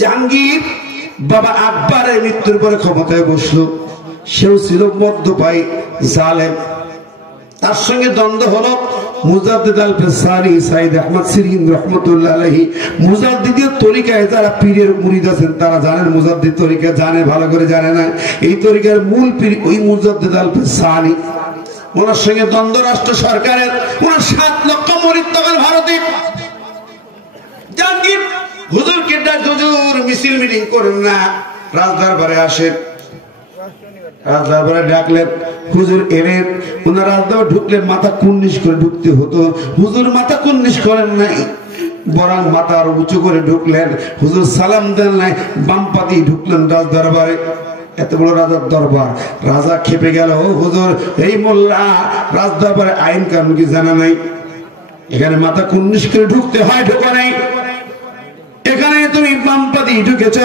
জাহাঙ্গীর বাবা আকবরের মৃত্যুর পরে ক্ষমতায় বসলো। সেও ছিল মদ্যপায়ী, জালেম। তার সঙ্গে দ্বন্দ্ব হলো মুজাদ্দিদ আল-ফিসানি, সাইদ আহমদ সিরিন রহমতুল্লাহ আলাইহি। মুজাদ্দিদের তরিকায় যারা পীরের মুরিদ আছেন তারা জানেন, মুজাদ্দিদ তরিকা জানে, ভালো করে জানে না। এই তরিকার মূল পীর ওই মুজাদ্দিদ আল-ফিসানি। ওনার সঙ্গে দ্বন্দ্ব রাষ্ট্র সরকারের। ওনার 7 লক্ষ মুরিদ তখন ভারতে। জাহাঙ্গীর হুজুরকে ডাক, হুজুর মিছিল মিটিং করেন না, রাজদরবারে আসেন। রাজদরবারে ডাকলেন, হুজুর এলেন। ওনার রাজদরবারে ঢুকলেন, মাথা কুন্নিশ করে ঢুকতে হতো, হুজুর মাথা কুন্নিশ করেন নাই, বরং মাথা আরো উঁচু করে ঢুকলেন। হুজুর সালাম দেন নাই, বাম পা দিয়ে ঢুকলেন রাজদরবারে। এত বড় রাজার দরবার, রাজা খেপে গেল, ও হুজুর এই মোল্লা রাজদরবারে আইন কানুন কি জানা নাই? এখানে মাথা কুন্নিশ করে ঢুকতে হয়, ঢোকা নাই। এখানে তুমি বাম পা দিয়ে ঢুকেছ,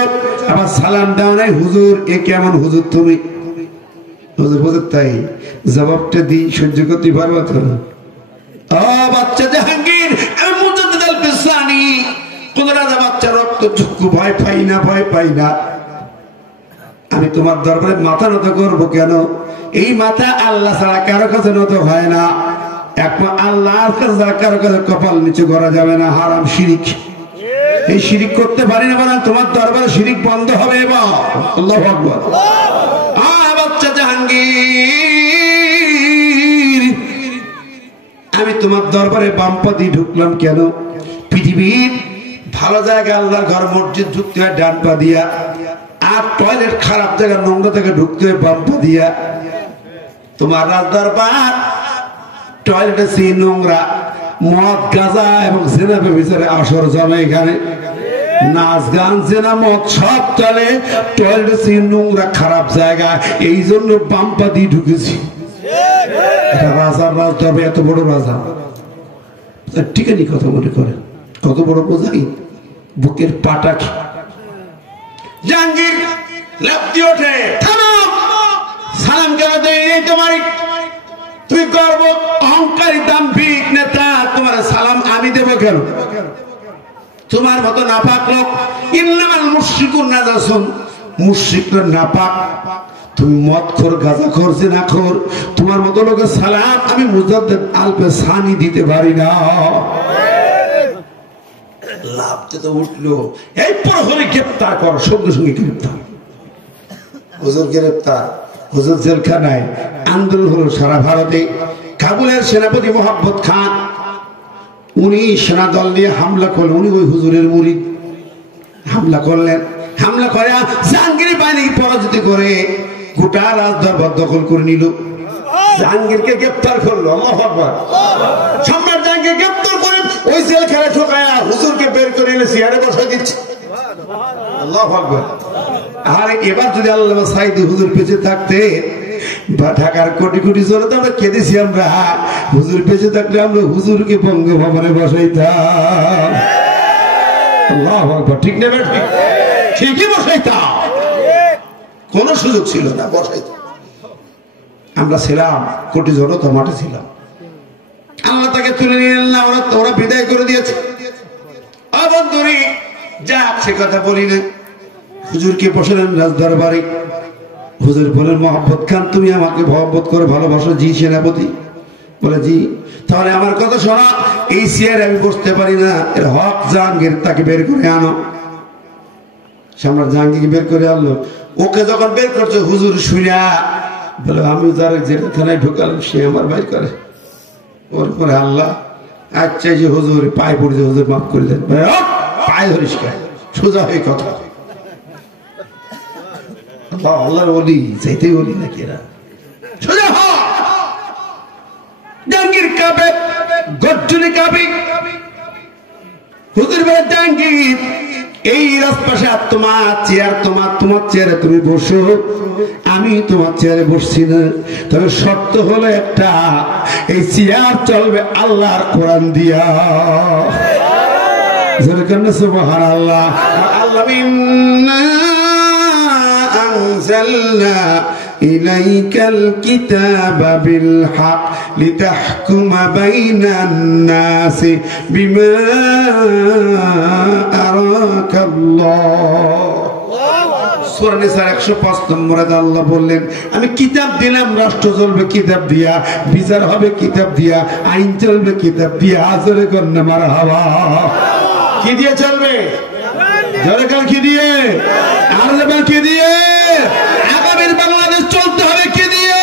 আবার সালাম দাও নাই। হুজুর এ কেমন হুজুর তুমি? হুজুর হুজুর তাই জবাবটা দিই, সহ্য করতে পারবো তো? ও বাচ্চা জাহাঙ্গীর, আমি মুজাদ্দিদ আল-ফিসানি, কোন রাজা বাচ্চা রক্ত চক্ষু, ভয় পাই না, ভয় পাই না। আমি তোমার দরবারে মাথা নত করবো কেন? এই মাথা আল্লাহ ছাড়া কারো কাছে নত হয় না। একমাত্র আল্লাহর কাছে ছাড়া কারো কাছে কপাল নিচু করা যাবে না, হারাম, শিরিক। এই শিরিক করতে পারি না, বলে তোমার দরবারে শিরিক বন্ধ হবে। এবার আল্লাহু আকবার। বাচ্চা জাহাঙ্গীর, আমি তোমার দরবারে বাম পা দিয়ে ঢুকলাম কেন? পৃথিবীর ভালো জায়গা আল্লাহর ঘর মসজিদ ঢুকতে হয় ডান পা দিয়া, আর টয়লেট খারাপ জায়গা নোংরা জায়গা ঢুকতে হয় বাম পা দিয়া। তোমার রাজদরবার টয়লেটে সেই নোংরা, মদ, গাঁজা এবং জেনাবের ভিতরে আসর জমে। এখানে নাচ গান, জেনা, মদ সব চলে। টয়লেটে সেই নোংরা খারাপ জায়গা, এই জন্য বাম পা দিয়ে ঢুকেছি। এটা রাজার রাজদরবার, এত বড় রাজা, ঠিকানি কথা মনে করেন, কত বড় বোঝাই, বুকের পাটা। জাহাঙ্গীর লাফ দিয়ে ওঠে, থামো, সালাম কেন দেয় তোমার? তুই গর্ব, অহংকারী, দাম্ভিক নেতা, তোমার সালাম আমি দেবো কেন? তোমার মতো নাপাক লোক, ইন্নামাল মুশরিকুন নাজাসুন, মুশরিকরা নাপাক। তুমি মদখোর, গাঁজাখোর, জিনাখোর, তোমার মতো লোকের সালাম আমি মুজাদ্দিদ আল-ফিসানি দিতে পারি না। লাভতে তো উঠলো, এই প্রহরী গ্রেপ্তার কর, সঙ্গে সঙ্গে গ্রেপ্তার। হুজুর গ্রেপ্তার, হুজুর জেলখানায়। আন্দোলন হলো সারা ভারতে। কাবুলের সেনাপতি মোহাম্মদ খান, উনি সেনা দল নিয়ে হামলা করলেন। উনি ওই হুজুরের মুরিদ। হামলা করলেন, হামলা করে জাহাঙ্গীর বাহিনীকে পরাজিত করে গোটা রাজদরবার দখল করে নিল। জাহাঙ্গীরকে গ্রেপ্তার করলো। আল্লাহু আকবার। সম্রাট জাহাঙ্গীর গ্রেপ্তার করে ওই জেলখানায় ঢোকায়া হুজুরকে বের করে এনে চেয়ারে বসাই দিচ্ছে। আল্লাহু আকবার। আর এবার যদি আল্লামা সাঈদী হুজুর বেঁচে থাকতে, বা ঢাকার কোটি কোটি জনতা আমরা কেঁদেছি, আমরা হুজুর বেঁচে থাকলে আমরা হুজুরকে বঙ্গভবনে বসাইতাম। আল্লাহু আকবার। ঠিক না? ঠিকই বসাইতাম, কোন সুযোগ ছিল না, বসাইতাম। আমরা ছিলাম কোটি জনতা, মাঠে ছিলাম। আল্লাহ তাকে তুলে নিলেন না, ওরা বিদায় করে দিয়েছে। অবন্ধুরি যা সে কথা বলি না। হুজুরকে বসালেন রাজদরবারে। হুজুর বলেন, মোহাম্মদ খান তুমি আমাকে মহব্বত করে ভালোবাসো? জি সেনাপতি। বলে জি। তাহলে আমার কথা শোনা, এই চেয়ারে আমি বসতে পারি না, এর হক জাহাঙ্গীর, তাকে বের করে আনো। সম্রাট জাহাঙ্গীরকে বের করে আনলো। ওকে যখন বের করছে, হুজুর শুনা বলে, আমি যার জেলখানায় ঢুকালাম সে আমার বাইর করে। ওর পরে আল্লাহ, আচ্ছা যে হুজুর পায়ে পড়েছে, হুজুর মাফ করে দেন। পায়ে ধরিস, সোজা হয়ে কথা। আল্লাহর ওলি চাইতেই ওলি নাকি এরা? সোজা হ। জাহাঙ্গীর কাবে গর্জনে কাবে হুজুর বলে জাহাঙ্গীর এই রাজপাশে তোমার চেয়ার, তোমার চেয়ারে তুমি বসো, আমি তোমার চেয়ারে বসছি না। তবে শর্ত হলো একটা, এই চেয়ার চলবে আল্লাহর কোরআন দিয়া। সুবহানাল্লাহ। আল্লাহ ইন্না আনজালনা ইলাইকাল কিতাবা বিল হক লিতাহকুমা বাইনান নাসি বিমা আরাকাল্লাহ। সূরা নিসার 105 নম্বরে আল্লাহ বললেন, আমি কিতাব দিলাম, রাষ্ট্র চলবে কিতাব দিয়া, বিচার হবে কিতাব দিয়া, আইন চলবে কিতাব দিয়া। আজরে কন্যা মারহাবা। কি দিয়ে চলবে? জোরে কাল কি দিয়ে? আর কি দিয়ে? আগামীর বাংলাদেশ চলতে হবে কি দিয়ে?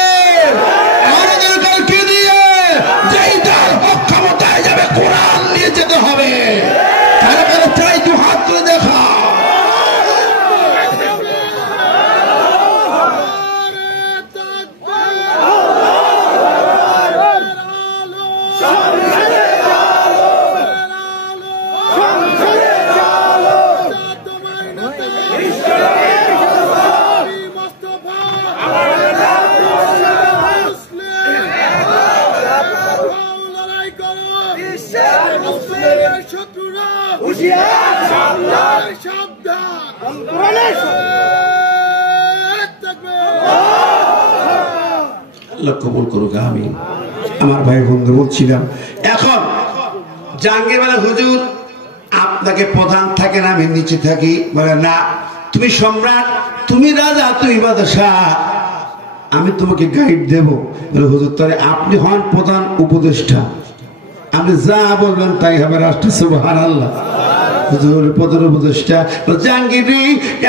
আমাদের কাল কি দিয়ে? যেই দল ক্ষমতায় যাবে কোরআন নিয়ে যেতে হবে। কারো কারো চাই দু হাত তুলে দেখা। কবুল করুক আমিন। আমার ভাই বন্ধু বলছিলাম, এখন জাহাঙ্গীর বলে হুজুর আপনাকে প্রধান থাকেন, আমি নিচে থাকি। বলে না, তুমি সম্রাট, তুমি রাজা, তুমি বাদশাহ, আমি তোমাকে গাইড দেব। বলে হুজুর তাহলে আপনি হন প্রধান উপদেষ্টা, আপনি যা বলবেন তাই হবে রাষ্ট্র। সুবহানাল্লাহ। হুজুর প্রধান উপদেষ্টা। জাহাঙ্গীর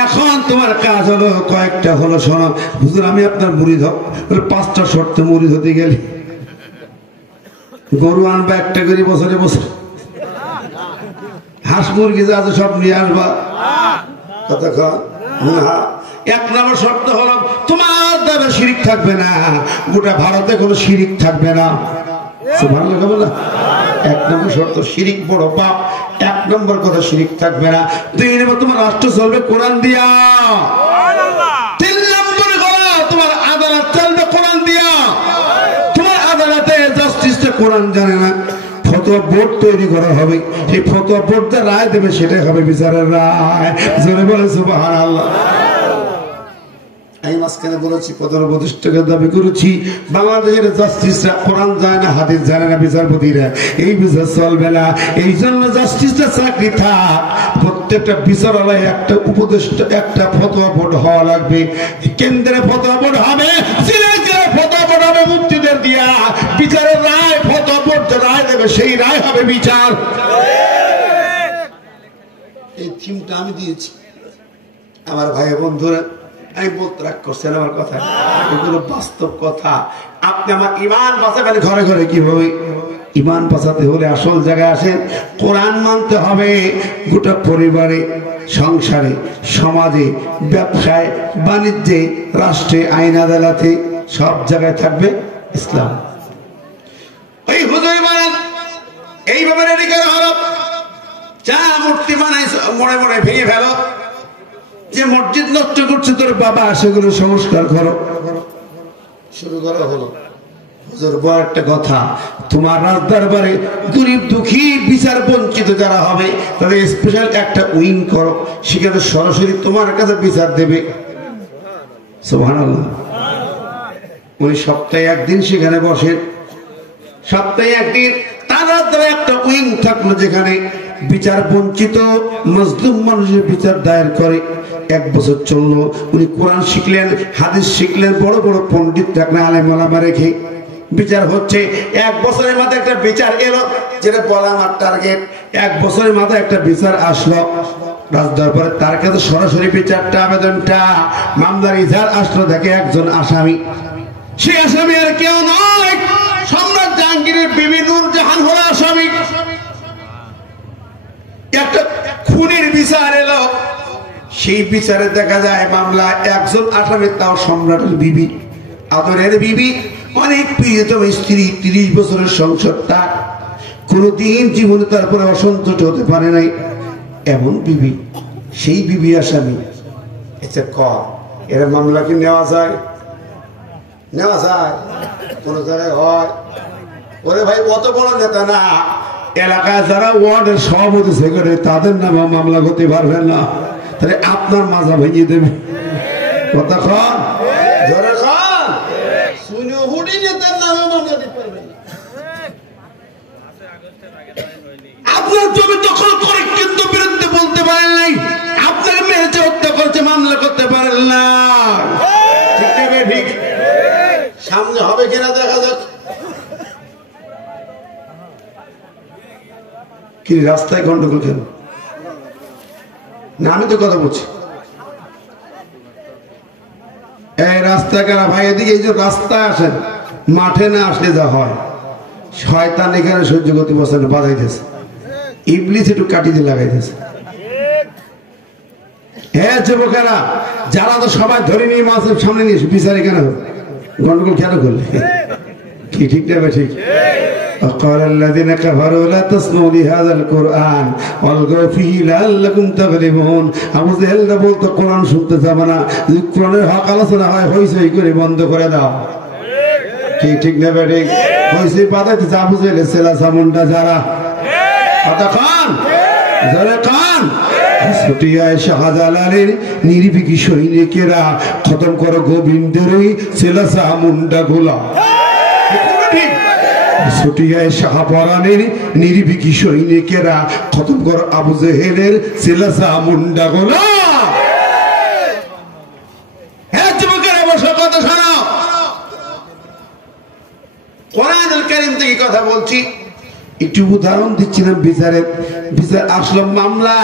এখন তোমার কাজ হলো কয়েকটা, হলো শোনো। হুজুর আমি আপনার মুরিদ হব। বলে 5টা শর্তে মুরিদ হতে গেলে গরু আনবা একটা করে বছরে বছরে, হাঁস মুরগি যা আছে সব নিয়ে আসবা। কথা কন। 1 নম্বর শর্ত হলো তোমার দ্বারা শিরিক থাকবে না, গোটা ভারতে কোনো শিরিক থাকবে না। সুবহানাল্লাহ বলে 1 নম্বর শর্ত, শিরিক বড় পাপ। 1 নম্বর কথা শিরিক থাকবে না। 2 নম্বর তোমার রাষ্ট্র চলবে কোরআন দিয়া। 3 নম্বর কথা তোমার আদালত চলবে কোরআন দিয়া। তোমার আদালতে জাস্টিসটা কোরআন জানে না, ফতোয়া বোর্ড তৈরি করা হবে, সেই ফতোয়া বোর্ড যা রায় দেবে সেটাই হবে বিচারের রায়। জোরে বলে সুবহানাল্লাহ। আমি মাঝখানে বলেছি প্রধান উপদেষ্টাকে দাবি করেছি, বাংলাদেশের জাস্টিসরা কোরআন জানে না, হাদিস জানে না, বিচারপতিরা এই বিচার চলবে না। এই জন্য জাস্টিসটা চাকরি থাক, প্রত্যেকটা বিচারালয়ে একটা উপদেষ্টা, একটা ফতোয়া বোর্ড হওয়া লাগবে। কেন্দ্রে ফতোয়া বোর্ড হবে, ফতোয়া বোর্ড হবে মুফতিদের দিয়া। বিচারের রায় ফতোয়া বোর্ড রায় দেবে, সেই রায় হবে বিচার। এই থিমটা আমি দিয়েছি। আমার ভাই বন্ধুরা, আমি বলতে রাগ করছেন আমার কথা, এগুলো বাস্তব কথা। আপনি আমার ইমান বাঁচাবেন ঘরে ঘরে কিভাবে? ইমান বাঁচাতে হলে আসল জায়গায় আসেন, কোরআন মানতে হবে। গোটা পরিবারে, সংসারে, সমাজে, ব্যবসায়, বাণিজ্যে, রাষ্ট্রে, আইন আদালতে, সব জায়গায় থাকবে ইসলাম। ওই হুজুর বানান এইভাবে রেডি করা হলো, যা মূর্তি বানাই মনে মনে ভেঙে ফেলো। যে মসজিদ নষ্ট করছে তোর বাবা, সেগুলো সংস্কার করো, শুরু করা হলো। হুজুর বড় একটা কথা, তোমার রাজদরবারে গরিব দুঃখী বিচার বঞ্চিত যারা হবে তাদের স্পেশাল একটা উইং করো, সেখানে সরাসরি তোমার কাছে বিচার দেবে। সুবহানাল্লাহ। উনি সপ্তাহে 1 দিন সেখানে বসেন, সপ্তাহে 1 দিন তার রাজদরবারে একটা উইং থাকলো যেখানে বিচার বঞ্চিত মজলুম মানুষের বিচার দায়ের করে। 1 বছর চললো। উনি কোরআন শিখলেন, হাদিস শিখলেন, বড় বড় পণ্ডিত রাখলেন, আলেম ওলামা রেখে বিচার হচ্ছে। 1 বছরের মাথায় একটা বিচার এলো, যেটা বলা আমার টার্গেট। 1 বছরের মাথায় একটা বিচার আসলো রাজদরবারে, তার কাছে সরাসরি বিচারটা, আবেদনটা, মামলার ইজার আসলো, দেখে একজন আসামি। সেই আসামি আর কেউ নয়, সম্রাট জাহাঙ্গীরের বিবি নূরজাহান হলো আসামি। একটা খুনের বিচার এলো, সেই বিচারে দেখা যায় মামলা একজন আসামি, তাও সম্রাটের বিবি, আদরের বিবি, অনেক প্রিয়তম স্ত্রী, 30 বছরের সংসার তার, কোনদিন জীবনে তারপরে অসন্তুষ্ট হতে পারে নাই, এমন বিবি, সেই বিবি আসামি। আচ্ছা এরা মামলা কি নেওয়া যায়? নেওয়া যায়? কোন জায়গায় হয়? ওরে ভাই অত বড় নেতা না, এলাকায় যারা ওয়ার্ডের সভাপতি সেক্রেটারি তাদের নামে মামলা করতে পারবেন না, তাহলে আপনার মাজা ভেঙে দেবে। কথা খান ধরে খান, শুনে হুডি নেতার নামে মামলা দিতে পারবেন না। আপনার জমি দখল করে কিন্তু বিরুদ্ধে বলতে পারেন নাই, আপনাকে মেরেছে, হত্যা করছে, মামলা করতে পারেন না। ঠিক আছে, ঠিক সামনে হবে কিনা দেখা যাক। কি রাস্তায় গন্ডগোল কেন? না আমি তো কথা বলছি, এই রাস্তা কেন ভাই? এদিকে এই যে রাস্তায় আসেন, মাঠে না আসলে যা হয়, শয়তান এখানে সহ্য করতে বসে না, বাজাইতেছে, ইবলিস একটু কাটি দিয়ে লাগাইতেছে। হ্যাঁ যুবকেরা, যারা তো সবাই ধরে নিয়ে মাছের সামনে নিয়ে বিচারে কেন গন্ডগোল কেন করলে? কি ঠিক না ঠিক? وقال الذين كفروا لا تسمعوا لهذا القرآن والغوا فيه لعلكم تغلبون। আবু জেহেল বলতো কোরআন শুনতে যাবে না, যদি কোরআনের হক আলোচনা হয় হইচই করে বন্ধ করে দাও। কি ঠিক না ঠিক? হইচই বাধাইতে আবু জেহেলের ছেলা সামুন্ডা যারা, কথা খান যারা খান, ছুটিয়ায় শাহজালালের নির্ভীকি সৈনিকেরা খতম করো গোবিন্দের ওই ছেলা সামুন্ডা গুলা। ছুটিয়ায় শাহপরানের নির্ভীকি সৈনিকেরা খতম করো আবু জেহেলের ছেলা সামুন্ডা গুলা। হ্যাঁ যুবকেরা বসো, কথা শোনো। কোরআনুল কারীম থেকে কথা বলছি, একটু উদাহরণ দিচ্ছিলাম। বিচার আসলো, মামলা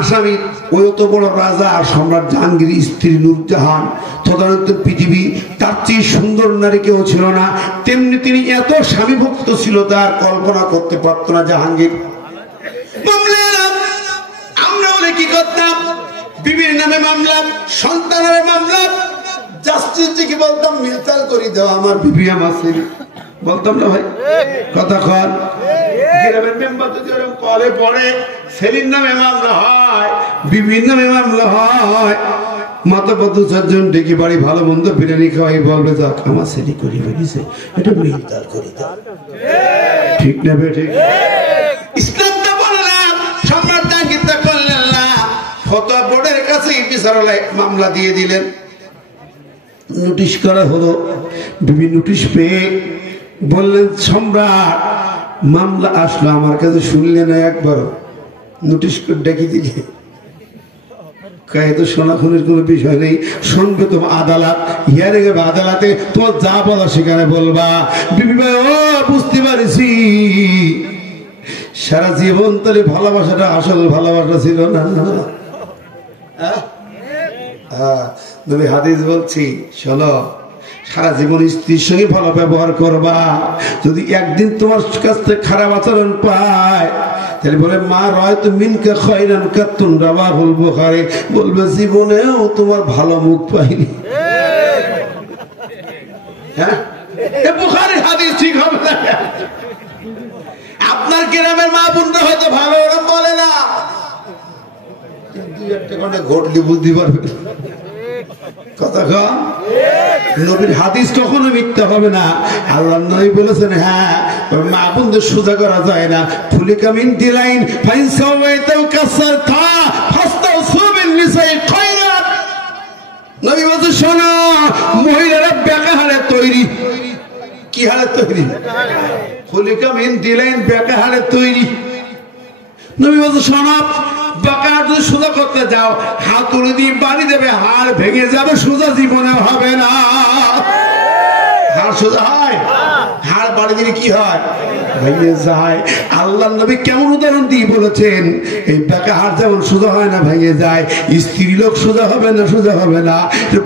আসামি ওই তো বড় রাজা সম্রাট জাহাঙ্গীর স্ত্রী নূরজাহান, তদানীন্ত পৃথিবী তার চেয়ে সুন্দর নারী কেউ ছিল না, তেমনি তিনি এত স্বামী ভক্ত ছিল তার কল্পনা করতে পারত না জাহাঙ্গীর। আমরা বলে কি করতাম, বিবির নামে মামলা, সন্তানের মামলা, জাস্টিস কি বলতাম, মিলতাল করে দেওয়া আমার বিবি আমার ছেলে, বলতাম না ভাই? কথা কন, গ্রামের মেম্বার যদি ওরকম কলে পড়ে, ছেলের নামে মামলা হয়, বিবির নামে মামলা হয়, মাথা পথ 4 জন ডেকে বাড়ি ভালো মন্দ বিরিয়ানি খাওয়াই বলবে যাক আমার ছেলে করি ফেলিছে, এটা মিলতাল করে দাও। ঠিক না বেঠিক? ইসলামটা বললাম, সম্রাট জাহাঙ্গীর তা করলেন না, ফতোয়া বোর্ডের কাছে বিচারালয় মামলা দিয়ে দিলেন, নোটিশ করা হলো। বিবি নোটিশ পেয়ে বললেন সম্রাট মামলা আসলো আমার কাছে, শুনলে না একবার, নোটিশ ডেকে দিলে তো শোনাখুনির কোনো বিষয় নেই, শুনবে তোমার আদালত, হিয়ারিং হবে আদালতে, তোমার যা বলা সেখানে বলবা। বিবি ভাই ও বুঝতে পারছি, সারা জীবন তাহলে ভালোবাসাটা আসল ভালোবাসা ছিল না। তুমি হাদিস বলছি শোনো, সারা জীবন স্ত্রীর সঙ্গে ভালো ব্যবহার করবা, যদি একদিন তোমার কাছ থেকে খারাপ আচরণ পায় তাহলে বলে মা রয় তো মিনকা খায়রান কাতুন রাওয়াহুল বুখারী, বলবে জীবনেও তোমার ভালো মুখ পাইনি। হ্যাঁ এই বুখারীর হাদিস ঠিক হবে না? আপনার গ্রামের মা বোনরা হয়তো ভালো ওরকম বলে না, কিন্তু একটা কোণে ঘটলে বুঝতে পারবে। কথা কম, নবীর হাদিস কখনো মিথ্যা হবে না। আল্লাহ নবী বলেছেন, হ্যাঁ মা বোনদের সোজা করা যায় না। ফুলিকা মিন দিলাইন ফাইন সাওয়াইতাও কাসারতা ফাস্তাউসু বিন নিসাই খায়রাত। নবী বলেছে শোনো, মহিলারা বেকা হালে তৈরি। কি হালে তৈরি? ফুলিকা মিন দিলাইন বেকা হালে তৈরি। নবী বলেছে শোনো, বাঁকা যদি সোজা করতে যাও, হাত তুলে দিয়ে বাড়ি দেবে, হাড় ভেঙে যাবে, সোজা জীবনে হবে না। হাড় সোজা হয়? হাড় বাড়ি দিলে কি হয়? ভেঙে যায়। আল্লাহ নবী কেমন উদাহরণ দিয়ে বলেছেন, এই বাঁকা হাড় যেমন সোজা হয় না, ভেঙে যায়, স্ত্রী লোক সোজা হবে না, সোজা হবে না।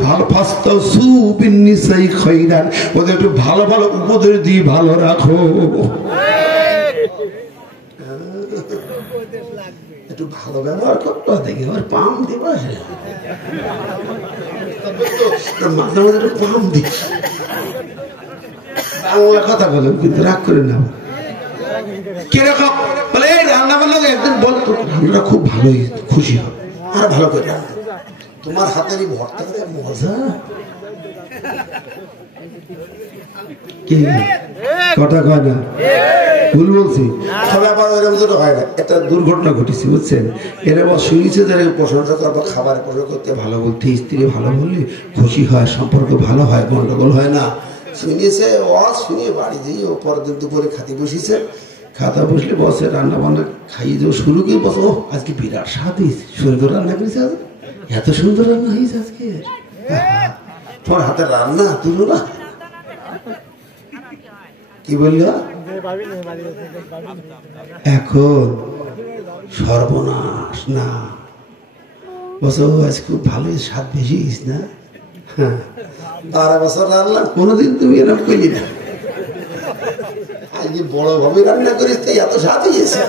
ভালো ফাস্তাউসু বিন নিসাই খায়রান, ওদের একটু ভালো ভালো উপদেশ দিয়ে ভালো রাখো, একটু ভালো ভালো ব্যবহার করতো দেখি ওর পাম দিবা মাঝে মাঝে পাম দিস বাংলা কথা বলো কিন্তু রাগ করে নাও কিরকম বলে এই রান্না বান্না একদিন বলতো রান্নাটা খুব ভালোই খুশি হবে আর ভালো করে তোমার হাতেরই ভর্তা করে মজা কথা কয় না ভুল বলছি তবে আবার ওইরকম তো হয় না একটা দুর্ঘটনা ঘটেছে বুঝছেন এরা আবার শুনেছে যারা প্রশংসা করবো খাবার প্রশংসা করতে ভালো বলতে স্ত্রী ভালো বললে খুশি হয় সম্পর্ক ভালো হয় গন্ডগোল হয় না শুনিয়েছে শুনিয়ে বাড়ি দিয়ে ও পরের দিন দুপুরে খাতে বসিয়েছে খাতা বসলে বসে রান্না বান্না খাইয়ে দেবো শুরু করে বসো ও আজকে বিরাট স্বাদ হয়েছে সুন্দর রান্না করেছে আজ এত সুন্দর রান্না হয়েছে আজকে তোর হাতে রান্না তুলো না কি বলল এখন সর্বনাশ না বসো আজ খুব ভালোই স্বাদ বেশি না 12 বছর রান্না কোনোদিন তুমি এরকম করলি না আজকে বড় ভাবে রান্না করিস তাই এত স্বাদ হয়েছে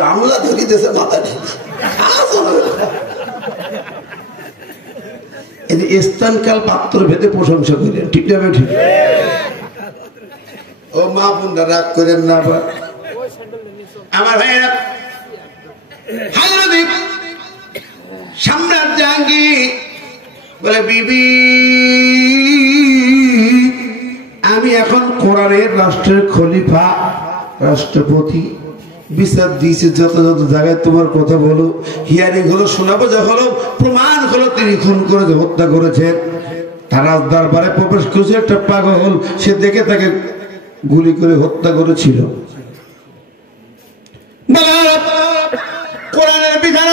গামলা ধরি দেশে মাথা ঠিক স্থানকাল পাত্র ভেদে প্রশংসা করেন ঠিক না ঠিক ও মা বোনরা রাগ করেন না আমার ভাইয়েরা সম্রাট জাহাঙ্গীর বলে বিবি আমি এখন কোরআনের রাষ্ট্রের খলিফা রাষ্ট্রপতি বিচার দিয়েছে যত যত জায়গায় তোমার কথা বলো হিয়ারিং হলো শোনাবো যা হলো প্রমাণ হলো তিনি খুন করে হত্যা করেছেন তারা দরবারে প্রবেশ করেছে একটা পাগল সে দেখে তাকে গুলি করে হত্যা করেছিল কোরআনের বিধান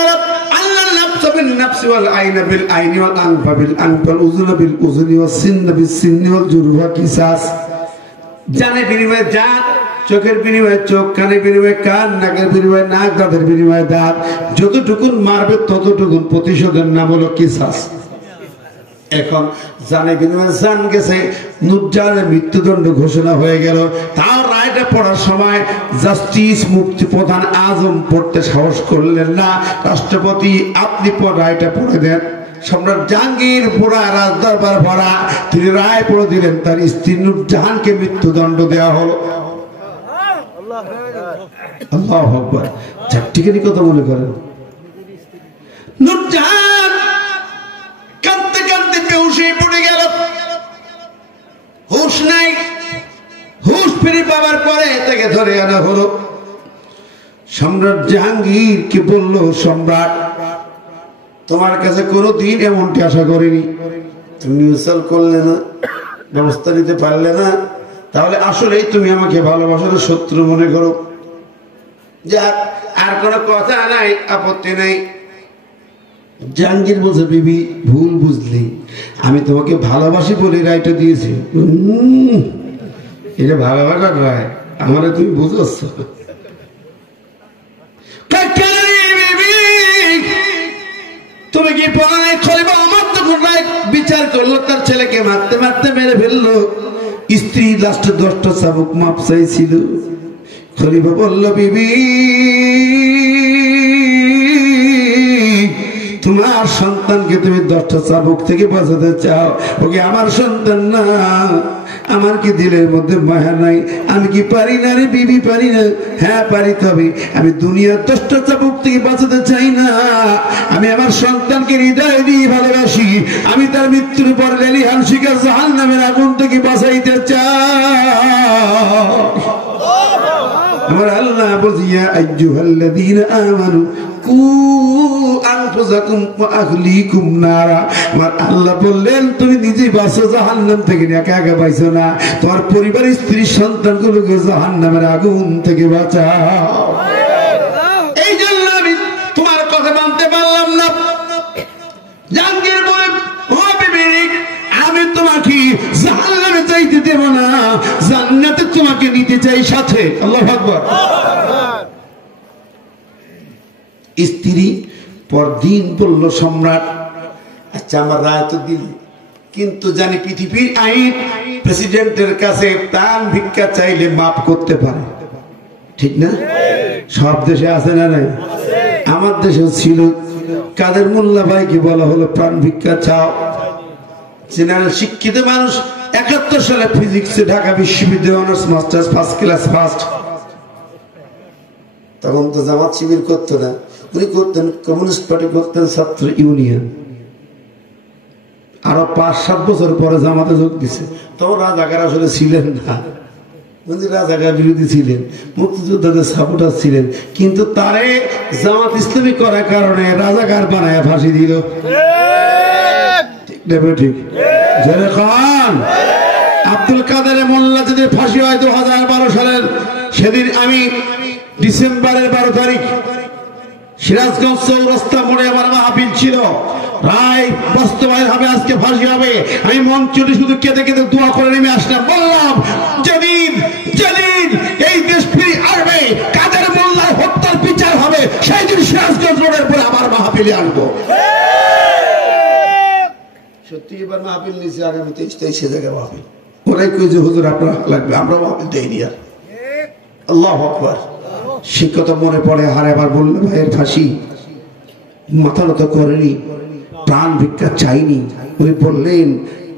আল্লাহ নাফস বিন নাফস ওয়াল আইন বিল আইনি ওয়াল আনফ বিল আনফ ওয়াল উযুন বিল উযুনি ওয়াস সিন্ন বিস সিন্নি ওয়াল জুরহা কিসাস জানে বিনিময়ে জান চোখের বিনিময়ে চোখ কানের বিনিময়ে কান নাকের বিনিময়ে নাক দাঁতের বিনিময়ে দাঁত যতটুকুন মারবে ততটুকুন প্রতিশোধের নাম হলো কিসাস এখন জানে বিনিময়ে জান গেছে নুরজানের মৃত্যুদণ্ড ঘোষণা হয়ে গেল তার রায়টা পড়ার সময় জাস্টিস মুক্তি প্রধান আজম পড়তে সাহস করলেন না রাষ্ট্রপতি আপনি রায়টা পড়ে দেন সম্রাট জাহাঙ্গীর পুরা রাজদরবার ভরা তিনি রায় পড়ে দিলেন তার স্ত্রী নূরজাহানকে মৃত্যুদণ্ড দেওয়া হলো আল্লাহু আকবার চারটিখানি কথা মনে করেন নূরজাহান কাঁদতে কাঁদতে বেহুশে পড়ে গেল হুঁশ নাই হুঁশ ফিরে পাওয়ার পরে তাকে ধরে আনা হলো সম্রাট জাহাঙ্গীর কি বলল সম্রাট তোমার কাছে কোনোদিন এমনটি আশা করিনি তুমি নিউসাল করলে না ব্যবস্থা নিতে পারলে না তাহলে আসলেই তুমি আমাকে ভালোবাসার শত্রু মনে করো যাক আর কোনো কথা নাই আপত্তি নাই জাহাঙ্গীর বলছে বিবি ভুল বুঝলি আমি তোমাকে ভালোবাসি বলে রায়টা দিয়েছি এটা ভালোবাসার রায় আমারে তুমি বুঝাচ্ছ তুমি কি পড়ায় খলিফা আমার তখন রায় বিচার করলো তার ছেলেকে মারতে মারতে মেরে ফেললো স্ত্রী লাস্টে 10টা চাবুক মাপ চাইছিল খলিফা বলল বিবি তোমার সন্তানকে তুমি 10টা চাবুক থেকে বাঁচাতে চাও ওকে আমার সন্তান না আমার কি দিলের মধ্যে মায়া নাই আমি কি পারি না রে বিবি পারি না হ্যাঁ পারি তবে আমি দুনিয়ার 10টা চাবুক থেকে বাঁচাতে চাই না আমি আমার সন্তানকে হৃদয় দিয়ে ভালোবাসি আমি তার মৃত্যুর পর লেলিহান শিখা জাহান্নামের আগুন থেকে বাঁচাইতে চাই আমার আল্লাহ বলিয়া আইয়ুহাল্লাযীনা আমানু কু আনফুসাকুম ওয়া আহলিকুম নারা আমার আল্লাহ বললেন তুমি নিজে বাঁচো জাহান্নাম থেকে একা একা বাঁচো না তোমার পরিবার স্ত্রী সন্তানগুলোকে জাহান্নামের আগুন থেকে বাঁচাও এই জন্য আমি তোমার কথা মানতে পারলাম না জাহাঙ্গীর বলে ও বিবি আমি তোমাকে জাহান্নামে যাইতে দেব না জান্নাতে তোমাকে নিতে চাই সাথে আল্লাহু আকবার স্ত্রী পরদিন বলল সম্রাট আচ্ছা আমার রায় তো দিল কিন্তু জানি পৃথিবীর আইন প্রেসিডেন্টের কাছে প্রাণ ভিক্ষা চাইলে মাফ করতে পারে ঠিক না সব দেশে আছে না নাই আমার দেশেও ছিল। কাদের মোল্লা ভাইকে বলা হলো প্রাণ ভিক্ষা চাও। জেনারেল শিক্ষিত মানুষ, 71 সালে ফিজিক্সে ঢাকা বিশ্ববিদ্যালয় honours masters first class first. তখন তো জামাত শিবির করতো না, উনি করতেন কমিউনিস্ট পার্টি, করতেন ছাত্র ইউনিয়ন। আরো 5-7 বছর পরে জামাতে যোগ দিছে। তখন রাজাকার আসলে ছিলেন না, রাজাকার বিরোধী ছিলেন, মুক্তিযোদ্ধাদের সাপোর্টার ছিলেন, কিন্তু তারে জামাত ইসলামী করার কারণে রাজাকার বানায় ফাঁসি দিল। ঠিক নেবে ঠিক জেনে খান। আব্দুল কাদের মোল্লা যদি ফাঁসি হয় 2012 সালের, সেদিন আমি ডিসেম্বরের 12 তারিখ সিরাজগঞ্জ চৌরাস্তা মোড়ে আমার মাহফিল ছিল। রায় বাস্তবায়ন হবে, আজকে ফাঁসি হবে। আমি মঞ্চটি শুধু কেঁদে কেঁদে দোয়া করে নেমে আসলাম, বললাম যেদিন যেদিন এই দেশ ফিরে আসবে, কাদের মোল্লার হত্যার বিচার হবে, সেই দিন সিরাজগঞ্জ রোডের পরে আমার মাহফিলে আনবো। সত্যি এবার মাহফিল নিয়েছে আগামী 23 জায়গায় মাহফিল। ওরাই কই যে হুজুর আপনার লাগবে, আমরা মাহফিল দেইনি। আর আল্লাহু আকবার। সে কথা মনে পড়ে। আর এবার বললো ভাইয়ের ফাঁসি, মাথা নত করেনি, প্রাণ ভিক্ষা চাইনি। উনি বললেন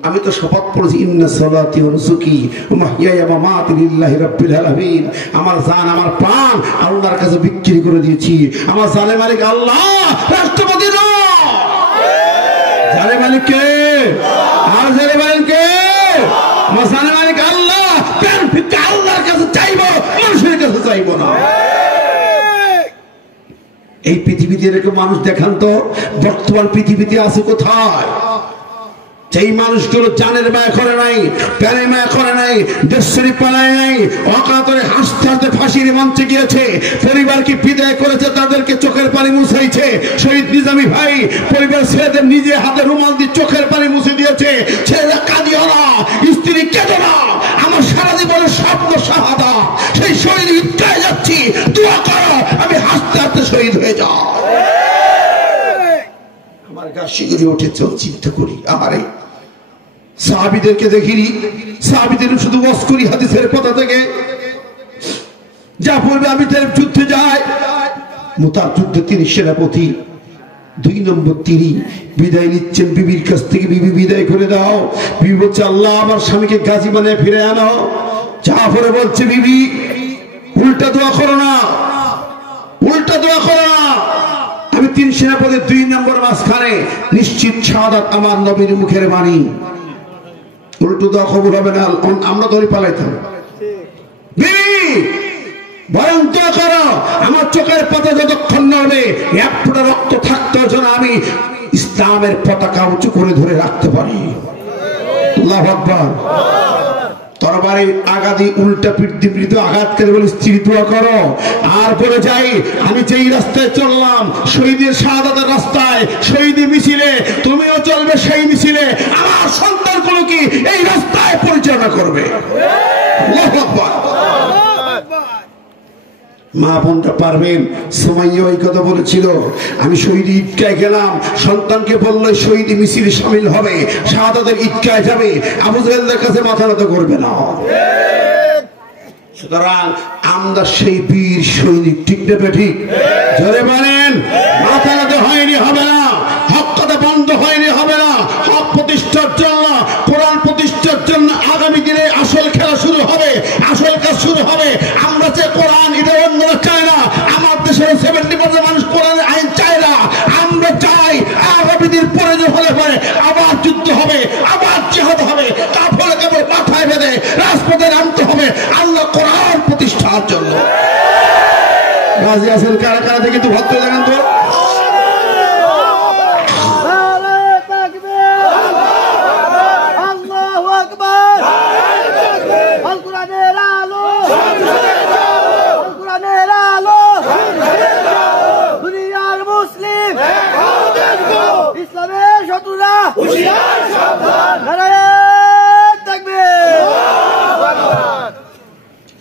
আমি তো শপথ পড়েছি, ইন্না সালাতি ওয়া নুসুকি ওয়া মাহইয়ায়া ওয়া মামাতি লিল্লাহি রাব্বিল আলামিন। আমার জান আমার প্রাণ আল্লাহর কাছে বিক্রি করে দিয়েছি। আমার জানের মালিক আল্লাহ, রাষ্ট্রপতি নয়। জানের মালিক কে? আর জানের মালিক কে? আমার জানের মালিক আল্লাহ। প্রাণ ভিক্ষা আল্লাহর কাছে চাইবো, মানুষের কাছে চাইবো না। এই পৃথিবীতে এরকম মানুষ দেখান তো, বর্তমান পৃথিবীতে আছে কোথায়? যেই মানুষগুলো জানের মায়া করে নাই, প্যানের মায়া করে নাই, দেশের পালায় নাই, অকাতরে হাসতে হাসতে ফাঁসির মঞ্চে গিয়েছে, পরিবারকে বিদায় করেছে, তাদেরকে চোখের পানি মুছাইছে। শহীদ নিজামী ভাই পরিবার ছেলেদের নিজে হাতে রুমাল দিয়ে চোখের পানি মুছে দিয়েছে। ছেলেরা কাঁদিও না, স্ত্রী কেঁদো না, আমার সারা জীবনের স্বপ্ন শাহাদা। সেই শহীদ ঈদগাহে যাচ্ছি, দোয়া করো আমি হাসতে হাসতে শহীদ হয়ে যাও। আমার গা শিগগিরি উঠেছে, চিন্তা করি আমারে সাহাবীদেরকে দেখিনি, সাহাবীদের শুধু ওয়াজ করি হাদিসের কথা থেকে। যা পূর্বে আমি যুদ্ধে যাই, মুতার যুদ্ধে তিনি সেনাপতি। 2 নম্বর তিনি বিদায় নিচ্ছেন বিবির কাছ থেকে, বিবি বিদায় করে দাও। বিবি বলছে আল্লাহ আমার স্বামীকে গাজী বানিয়ে ফিরে আনো। জাফর বলছে বিবি উল্টা দোয়া করো না, উল্টা দোয়া করো না। আমি 3 সেনাপতির 2 নম্বর মাঝখানে, নিশ্চিত শাহাদাত আমার নবীর মুখের বাণী। উল্টো দোয়া কবুল হবে না, আমরা ধরে পালাইতাম। বরং দোয়া করো আমার চোখের পাতা যতক্ষণ নড়বে, 1 ফোঁটা রক্ত থাকতে যেন আমি ইসলামের পতাকা উঁচু করে ধরে রাখতে পারি। আল্লাহু আকবার। তরবারির আঘাতে উল্টা পিঠ দিয়ে মৃদু আঘাত করে বলে স্ত্রী দোয়া করো। আর বলে যাই আমি যেই রাস্তায় চললাম, শহীদের শাহাদাতের রাস্তায়, শহীদি মিছিলে, তুমিও চলবে সেই মিছিলে। আমার সন্তানগুলো কি এই রাস্তায় পরিচালনা করবে। আল্লাহু আকবার। মা বোনটা পারবেন। সুমাইয়া ওই কথা বলেছিল, আমি শহীদ ঈদগাহে গেলাম, সন্তানকে বললো শহীদ মিছিলে শামিল হবে, শাহাদাতের ঈদগাহে যাবে, আবু জাহেলের কাছে মাথা নত করবে না। সুতরাং আমরা সেই বীর সৈনিক, ঠিক না ঠিক? জোরে বলেন। মাথা নত হয়নি, হবে না। হক কথা বন্ধ হয়নি, হবে না। হক প্রতিষ্ঠার জন্য, কোরআন প্রতিষ্ঠার জন্য আগামী দিনে আসল খেলা শুরু হবে, আসল কাজ শুরু হবে। আমরা যে কোরআন এটা অন্যরা চায় না, আমার দেশের 70% মানুষ কোরআনের আইন চায় না। আমরা চাই আগামী দিন প্রয়োজন হলে পরে আবার যুদ্ধ হবে, আবার জিহাদ হবে, কাফের কেবল মাথায় বেঁধে রাজপথে নামতে হবে আল্লাহ কোরআন প্রতিষ্ঠার জন্য। রাজি আছেন কারা কারা? দেখে তো ভদ্র দেখান তো।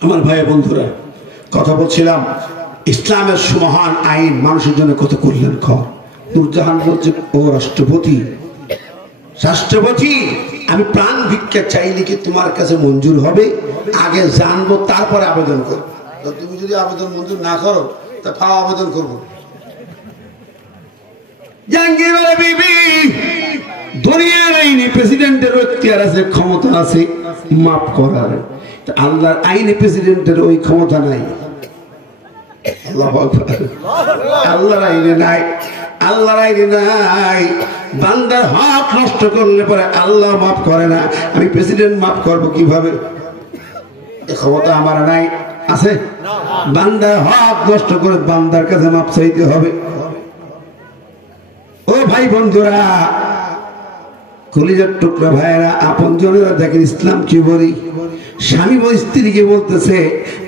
আমার ভাই বন্ধুরা, কথা বলছিলাম ইসলামের সুমহান আইন মানুষের জন্য কত কল্যাণকর। নূরজাহান বলছে ও রাষ্ট্রপতি, রাষ্ট্রপতি আমি প্রাণ ভিক্ষা চাইলে কি তোমার কাছে মঞ্জুর হবে? আগে জানবো তারপরে আবেদন করবো। তুমি যদি আবেদন মঞ্জুর না করো তা ফাও আবেদন করবো। জাহাঙ্গীরের বিবি দুনিয়ার আইনে প্রেসিডেন্টের এখতিয়ার আছে, ক্ষমতা আছে মাফ করার, আল্লাহর আইনে প্রেসিডেন্টের ওই ক্ষমতা নাই। আল্লাহর আইনে নাই, আল্লাহর আইনে নাই। বান্দার হক নষ্ট করলে পরে আল্লাহ মাফ করে না। আমি প্রেসিডেন্ট মাফ করবো কিভাবে? ক্ষমতা আমার নাই, আছে? বান্দার হক নষ্ট করে বান্দার কাছে মাফ চাইতে হবে। ও ভাই বন্ধুরা, কলিজার টুকরা ভাইয়েরা, আপন জনেরা, দেখেন ইসলাম কি বলি। স্বামী ও স্ত্রীকে বলতেছে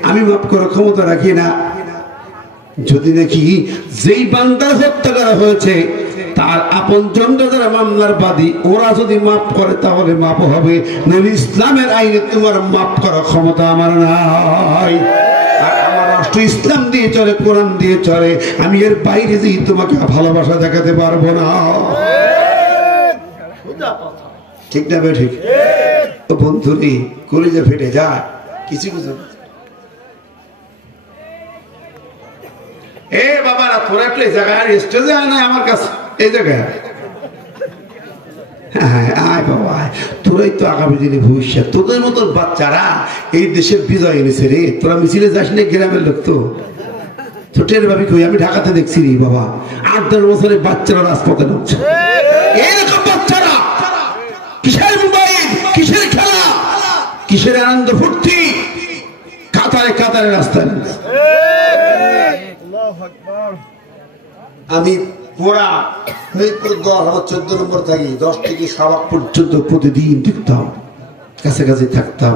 আমি মাফ করার ক্ষমতা রাখি না। যদি নাকি যেই বান্দার হত্যা করা হয়েছে তার আপন জনরা যারা মামলার বাদী, ওরা যদি মাফ করে তাহলে মাফ হবে। নবী ইসলামের আইনে তোমার মাফ করার ক্ষমতা আমার নাই। আমার রাষ্ট্র ইসলাম দিয়ে চলে, কোরআন দিয়ে চলে। আমি এর বাইরে যে তোমাকে ভালোবাসা দেখাতে পারবো না। ঠিক না বে? ঠিক। তো বন্ধুরি কলিজা ফেটে যায় কিছু কিছু। এ বাবারা, তোরা একটা জায়গায় স্টেজে আয় না আমার কাছে, এই জায়গায় আয় বাবা আয়। তোরাই তো আগামী দিনে ভবিষ্যৎ। তোদের মতন বাচ্চারা এই দেশের বিজয় এনেছে রে। তোরা মিছিলে যাস না, গ্রামের লোক তো ছোটের ভাবি কই, আমি ঢাকাতে দেখছি রে বাবা, 8-10 বছরের বাচ্চারা রাজপথে নামছে। এইরকম বাচ্চারা কিসের মোবাইল, কিসের খেলা, কিসের আনন্দ ফুর্তি, কাতারে কাতারে রাস্তায়। আমি পুরা 14 নম্বর থাকি, 10 থেকে সাবাক পর্যন্ত প্রতিদিন দেখতাম, কাছাকাছি থাকতাম,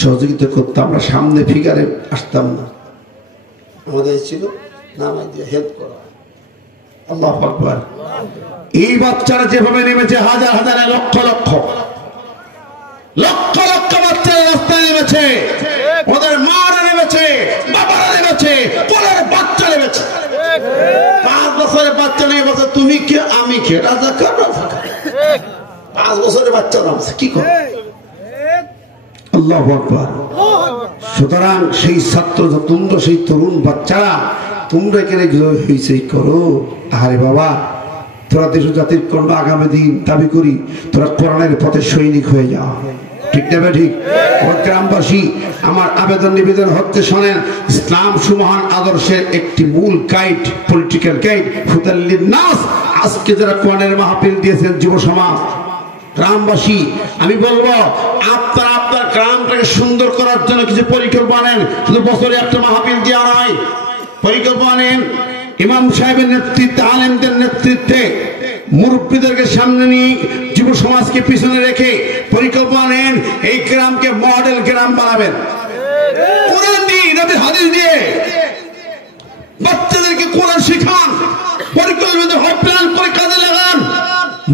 সহযোগিতা করতাম। আমরা সামনে ফিগারে আসতাম না, আমাদের ছিল নামাজ দিয়ে হেল্প করা। আল্লাহু আকবার। এই বাচ্চারা যেভাবে নেমেছে, হাজার হাজার, লক্ষ লক্ষ লক্ষ লক্ষ বাচ্চারা রাস্তায় নেমেছে, ওদের মারা নেমেছে, বাবারা নেমেছে, কোলের বাচ্চা নেমেছে। 5 বছরের বাচ্চা নিয়ে বলছে তুমি কে আমি কে, রাজা কার? 5 বছরের বাচ্চা নামছে, কি করে? আল্লাহু আকবার। সুতরাং সেই ছাত্র, তোমরা সেই তরুণ বাচ্চারা, তোমরা এখানে হয়েছে করো। আরে বাবা, তোরা দেশ জাতির কর্ণ আগামী দিন দাবি করি, তোরা কোরআনের পথে সৈনিক হয়ে যাও। ঠিক না? ঠিক। গ্রামবাসী, আমার আবেদন নিবেদন হচ্ছে, শোনেন, ইসলাম সুমহান আদর্শের একটি মূল গাইড, পলিটিক্যাল গাইড হুদাল্লিন নাস। আজকে যারা কোরআনের মাহফিল দিয়েছেন যুব সমাজ, গ্রামবাসী, আমি বলবো আপনারা আপনার গ্রামটাকে সুন্দর করার জন্য কিছু পরিকল্পনা নেন। শুধু বছরে একটা মাহফিল দেওয়া নয়, পরিকল্পনা নেন। ইমাম সাহেবের নেতৃত্বে, আলেমদের নেতৃত্বে, মুরব্বীদেরকে সামনে নিয়ে, যুব সমাজকে পিছনে রেখে পরিকল্পনা নেন। এই গ্রামকে মডেল গ্রাম বানাবেন। কোরআন দিয়ে, নবীর হাদিস দিয়ে বাচ্চাদেরকে কোরআন শিখান। পরিকল্পনা প্ল্যান করে কাজে লাগান,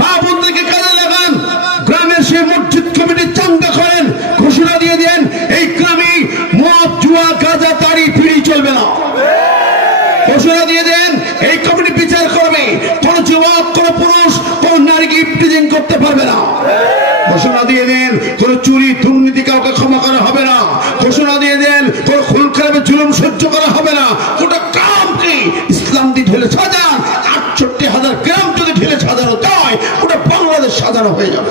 মা বোনদেরকে কাজে লাগান। গ্রামের সেই মসজিদ কমিটি চাঙ্গা করেন, ঘোষণা দিয়ে দেন এই গ্রামে মদ, জুয়া, গাঁজা, তাড়ি, পিড়ি চলবে না। ঘোষণা দিয়ে দেন এই কমিটি বিচার করবে, কোন যুবক, কোন পুরুষ, কোন নারীকে ইফটিজিং করতে পারবে না। ঘোষণা দিয়ে দেন কোন চুরি, দুর্নীতি কাউকে ক্ষমা করা হবে না। ঘোষণা দিয়ে দেন কোন খুন খারাপের জুলুম সহ্য করা হবে না। গোটা গ্রামকে ইসলাম দিয়ে ঢেলে সাজান। 68,000 গ্রাম যদি ঢেলে সাজানো যায়, ওটা বাংলাদেশ সাজানো হয়ে যাবে।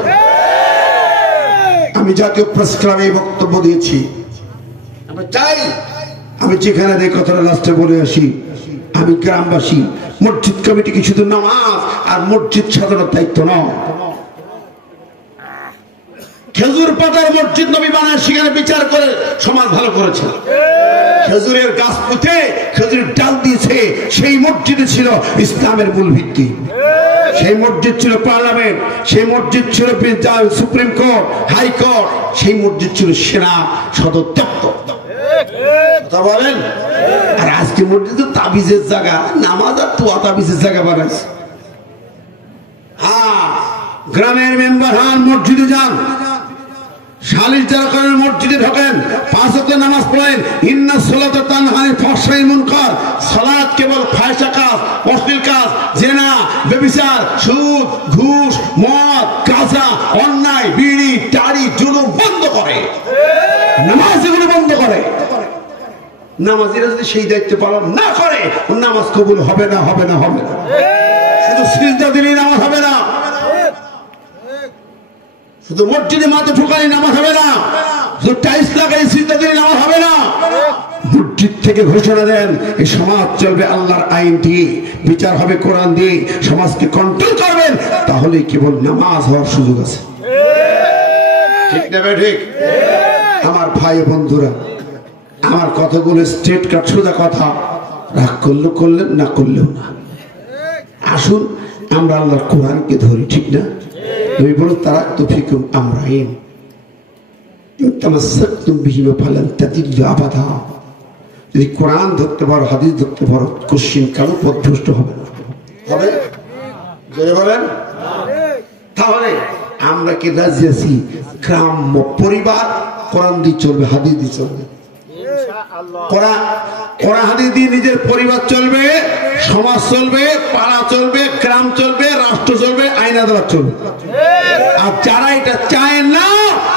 আমি জাতীয় প্রেস ক্লাবে এই বক্তব্য দিয়েছি। আমরা চাই, আমি যেখানে দেখ কথাটা লাস্টে বলে আসি, আমি গ্রামবাসী, মসজিদ কমিটিকে শুধু নামাজ আর মসজিদ সাজানোর দায়িত্ব নয়। খেজুর পাতার মসজিদ নবী বানায়, সেখানে বিচার করে সমাজ ভালো করেছে। খেজুরের গাছ পুঁতে খেজুরের ডাল দিয়েছে, সেই মসজিদে ছিল ইসলামের মূল ভিত্তি। সেই মসজিদ ছিল পার্লামেন্ট, সেই মসজিদ ছিল সুপ্রিম কোর্ট, হাইকোর্ট, সেই মসজিদ ছিল সেনা সদর দপ্তর। কথা বলেন। আর আজকে মসজিদ তাবিজের জায়গা, নামাজ আর তোয়া তাবিজের জায়গা বানাইছে। হ্যাঁ, গ্রামের মেম্বার হন, মসজিদে যান, সালিশ যারা করেন মসজিদে ঢোকেন, 5 ওয়াক্ত নামাজ পড়েন। ইন্না সালাতা তানহা আনিল ফাহশাই মুনকার। সালাত কেবল ফাহিশা কাজ, অশ্লীল কাজ, জিনা, ব্যভিচার, সুদ, ঘুষ, মদ, গাঁজা, অন্যায়, বিড়ি, টাড়ি, জুলুম বন্ধ করে। নামাজ এগুলো বন্ধ করে। নামাজিরা যদি সেই দায়িত্ব পালন না করে, নামাজ কবুল হবে না, হবে না, হবে না। শুধু সিজদা দিলেই নামাজ হবে না, শুধু মসজিদে মাথা ঠুকানি নামাজ হবে না, শুধু টাইলস লাগাই সিজদা দিলেই নামাজ হবে না। মসজিদ থেকে ঘোষণা দেন এই সমাজ চলবে আল্লাহর আইন দিয়ে, বিচার হবে কোরআন দিয়ে, সমাজকে কন্ট্রোল করবেন, তাহলেই কেবল নামাজ হওয়ার সুযোগ আছে। ঠিক না ঠিক? আমার ভাই বন্ধুরা, আমার কথাগুলো স্ট্রেট কাট সোজা কথা, রাগ করলেও করলেন, না করলেও না। আসুন আমরা আল্লাহর কোরআনকে ধরি, ঠিক না? তুমি বলো তারাক্তু ফিকুম আমরাইন ইন তামাসসাকতুম বিহিমা ফালান তাদিল্লু আবাদা। যদি কোরআন ধরতে পারো, হাদিস ধরতে পারো, কোশ্চিন কারো পথভ্রষ্ট হবে না। হবে? জয় বলেন। তাহলে আমরা কি রাজি আছি গ্রাম্য পরিবার কোরআন দিয়ে চলবে, হাদিস দিয়ে চলবে? কোরআন হাদিস দিয়ে নিজের পরিবার চলবে, সমাজ চলবে, পাড়া চলবে, গ্রাম চলবে, রাষ্ট্র চলবে, আইন আদালত চলবে। আর যারা এটা চায় না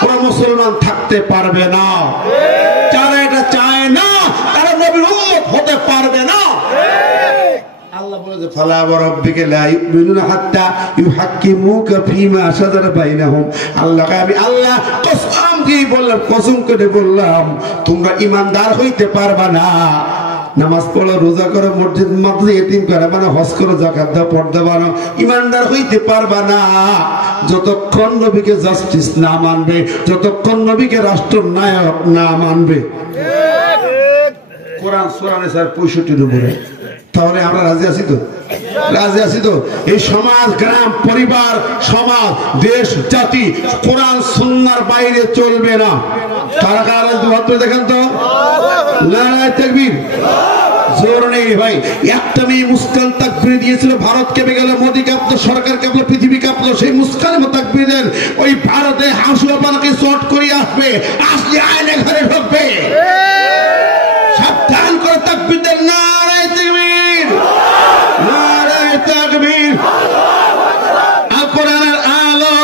ওরা মুসলমান থাকতে পারবে না। যারা এটা চায় না তারা নবীর উম্মত হতে পারবে না। আল্লাহ বলেছে ফালা ওয়ারাব্বিকা লা ইউমিনুনা হাত্তা ইউহাক্কিমুকা ফীমা শাজারা বাইনাহুম। আল্লাহকে আমি আল্লাহ কসম দিয়ে বললাম, কসম করে বললাম, তোমরা ঈমানদার হইতে পারবা না। নামাজ পড়ো, রোজা করো, মসজিদ মাদ্রাসা ইতিম করো, মানে হজ করো, যাকাত দাও, পর্দা বানো, ঈমানদার হইতে পারবা না যতক্ষণ নবীকে জাস্টিস না মানবে, যতক্ষণ নবীকে রাষ্ট্রনায়ক না মানবে। কোরআন সূরা নিসার 65 নম্বরে। তাহলে আমরা রাজি আছি তো? রাজি আছি তো? এই সমাজ, গ্রাম, পরিবার, সমাজ, দেশ, জাতি কোরআন সুন্নাহর বাইরে চলবে না। কারা কারা দুহাত তুলে দেখেন তো? নারায়ে তাকবীর। জোর নেই ভাই। একটা মেয়ে মুস্কান তাকবীর দিয়েছিল, ভারত কেঁপে গেল, মোদী কাঁপলো, সরকার কাঁপলো, পৃথিবী কাঁপলো। সেই মুস্কান তাকবীর দেন ওই ভারতে হাসুয়া পানাকে শর্ট করে আসবে, আসলে আয়নে ঘরে ঢুকবে। সাবধান করে তাকবীর দেন। নারায়ে তাকবীর, নারায়ে তাকবীর। আল কোরআনের আলো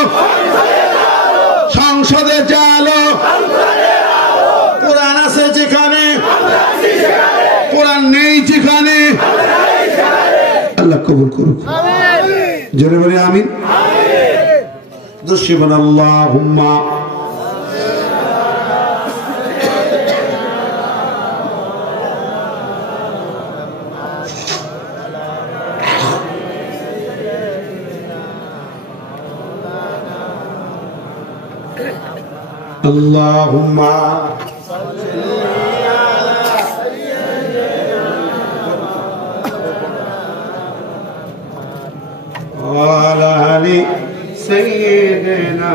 সংসদে জালো, কোরআন আছে যেখানে, কোরআন নেই যেখানে। আল্লাহ কবুল করুক। জোরে বলে আমিন। দুশিবান আল্লাহুম্মা আল্লাহুম্মা وعلى آل سيدنا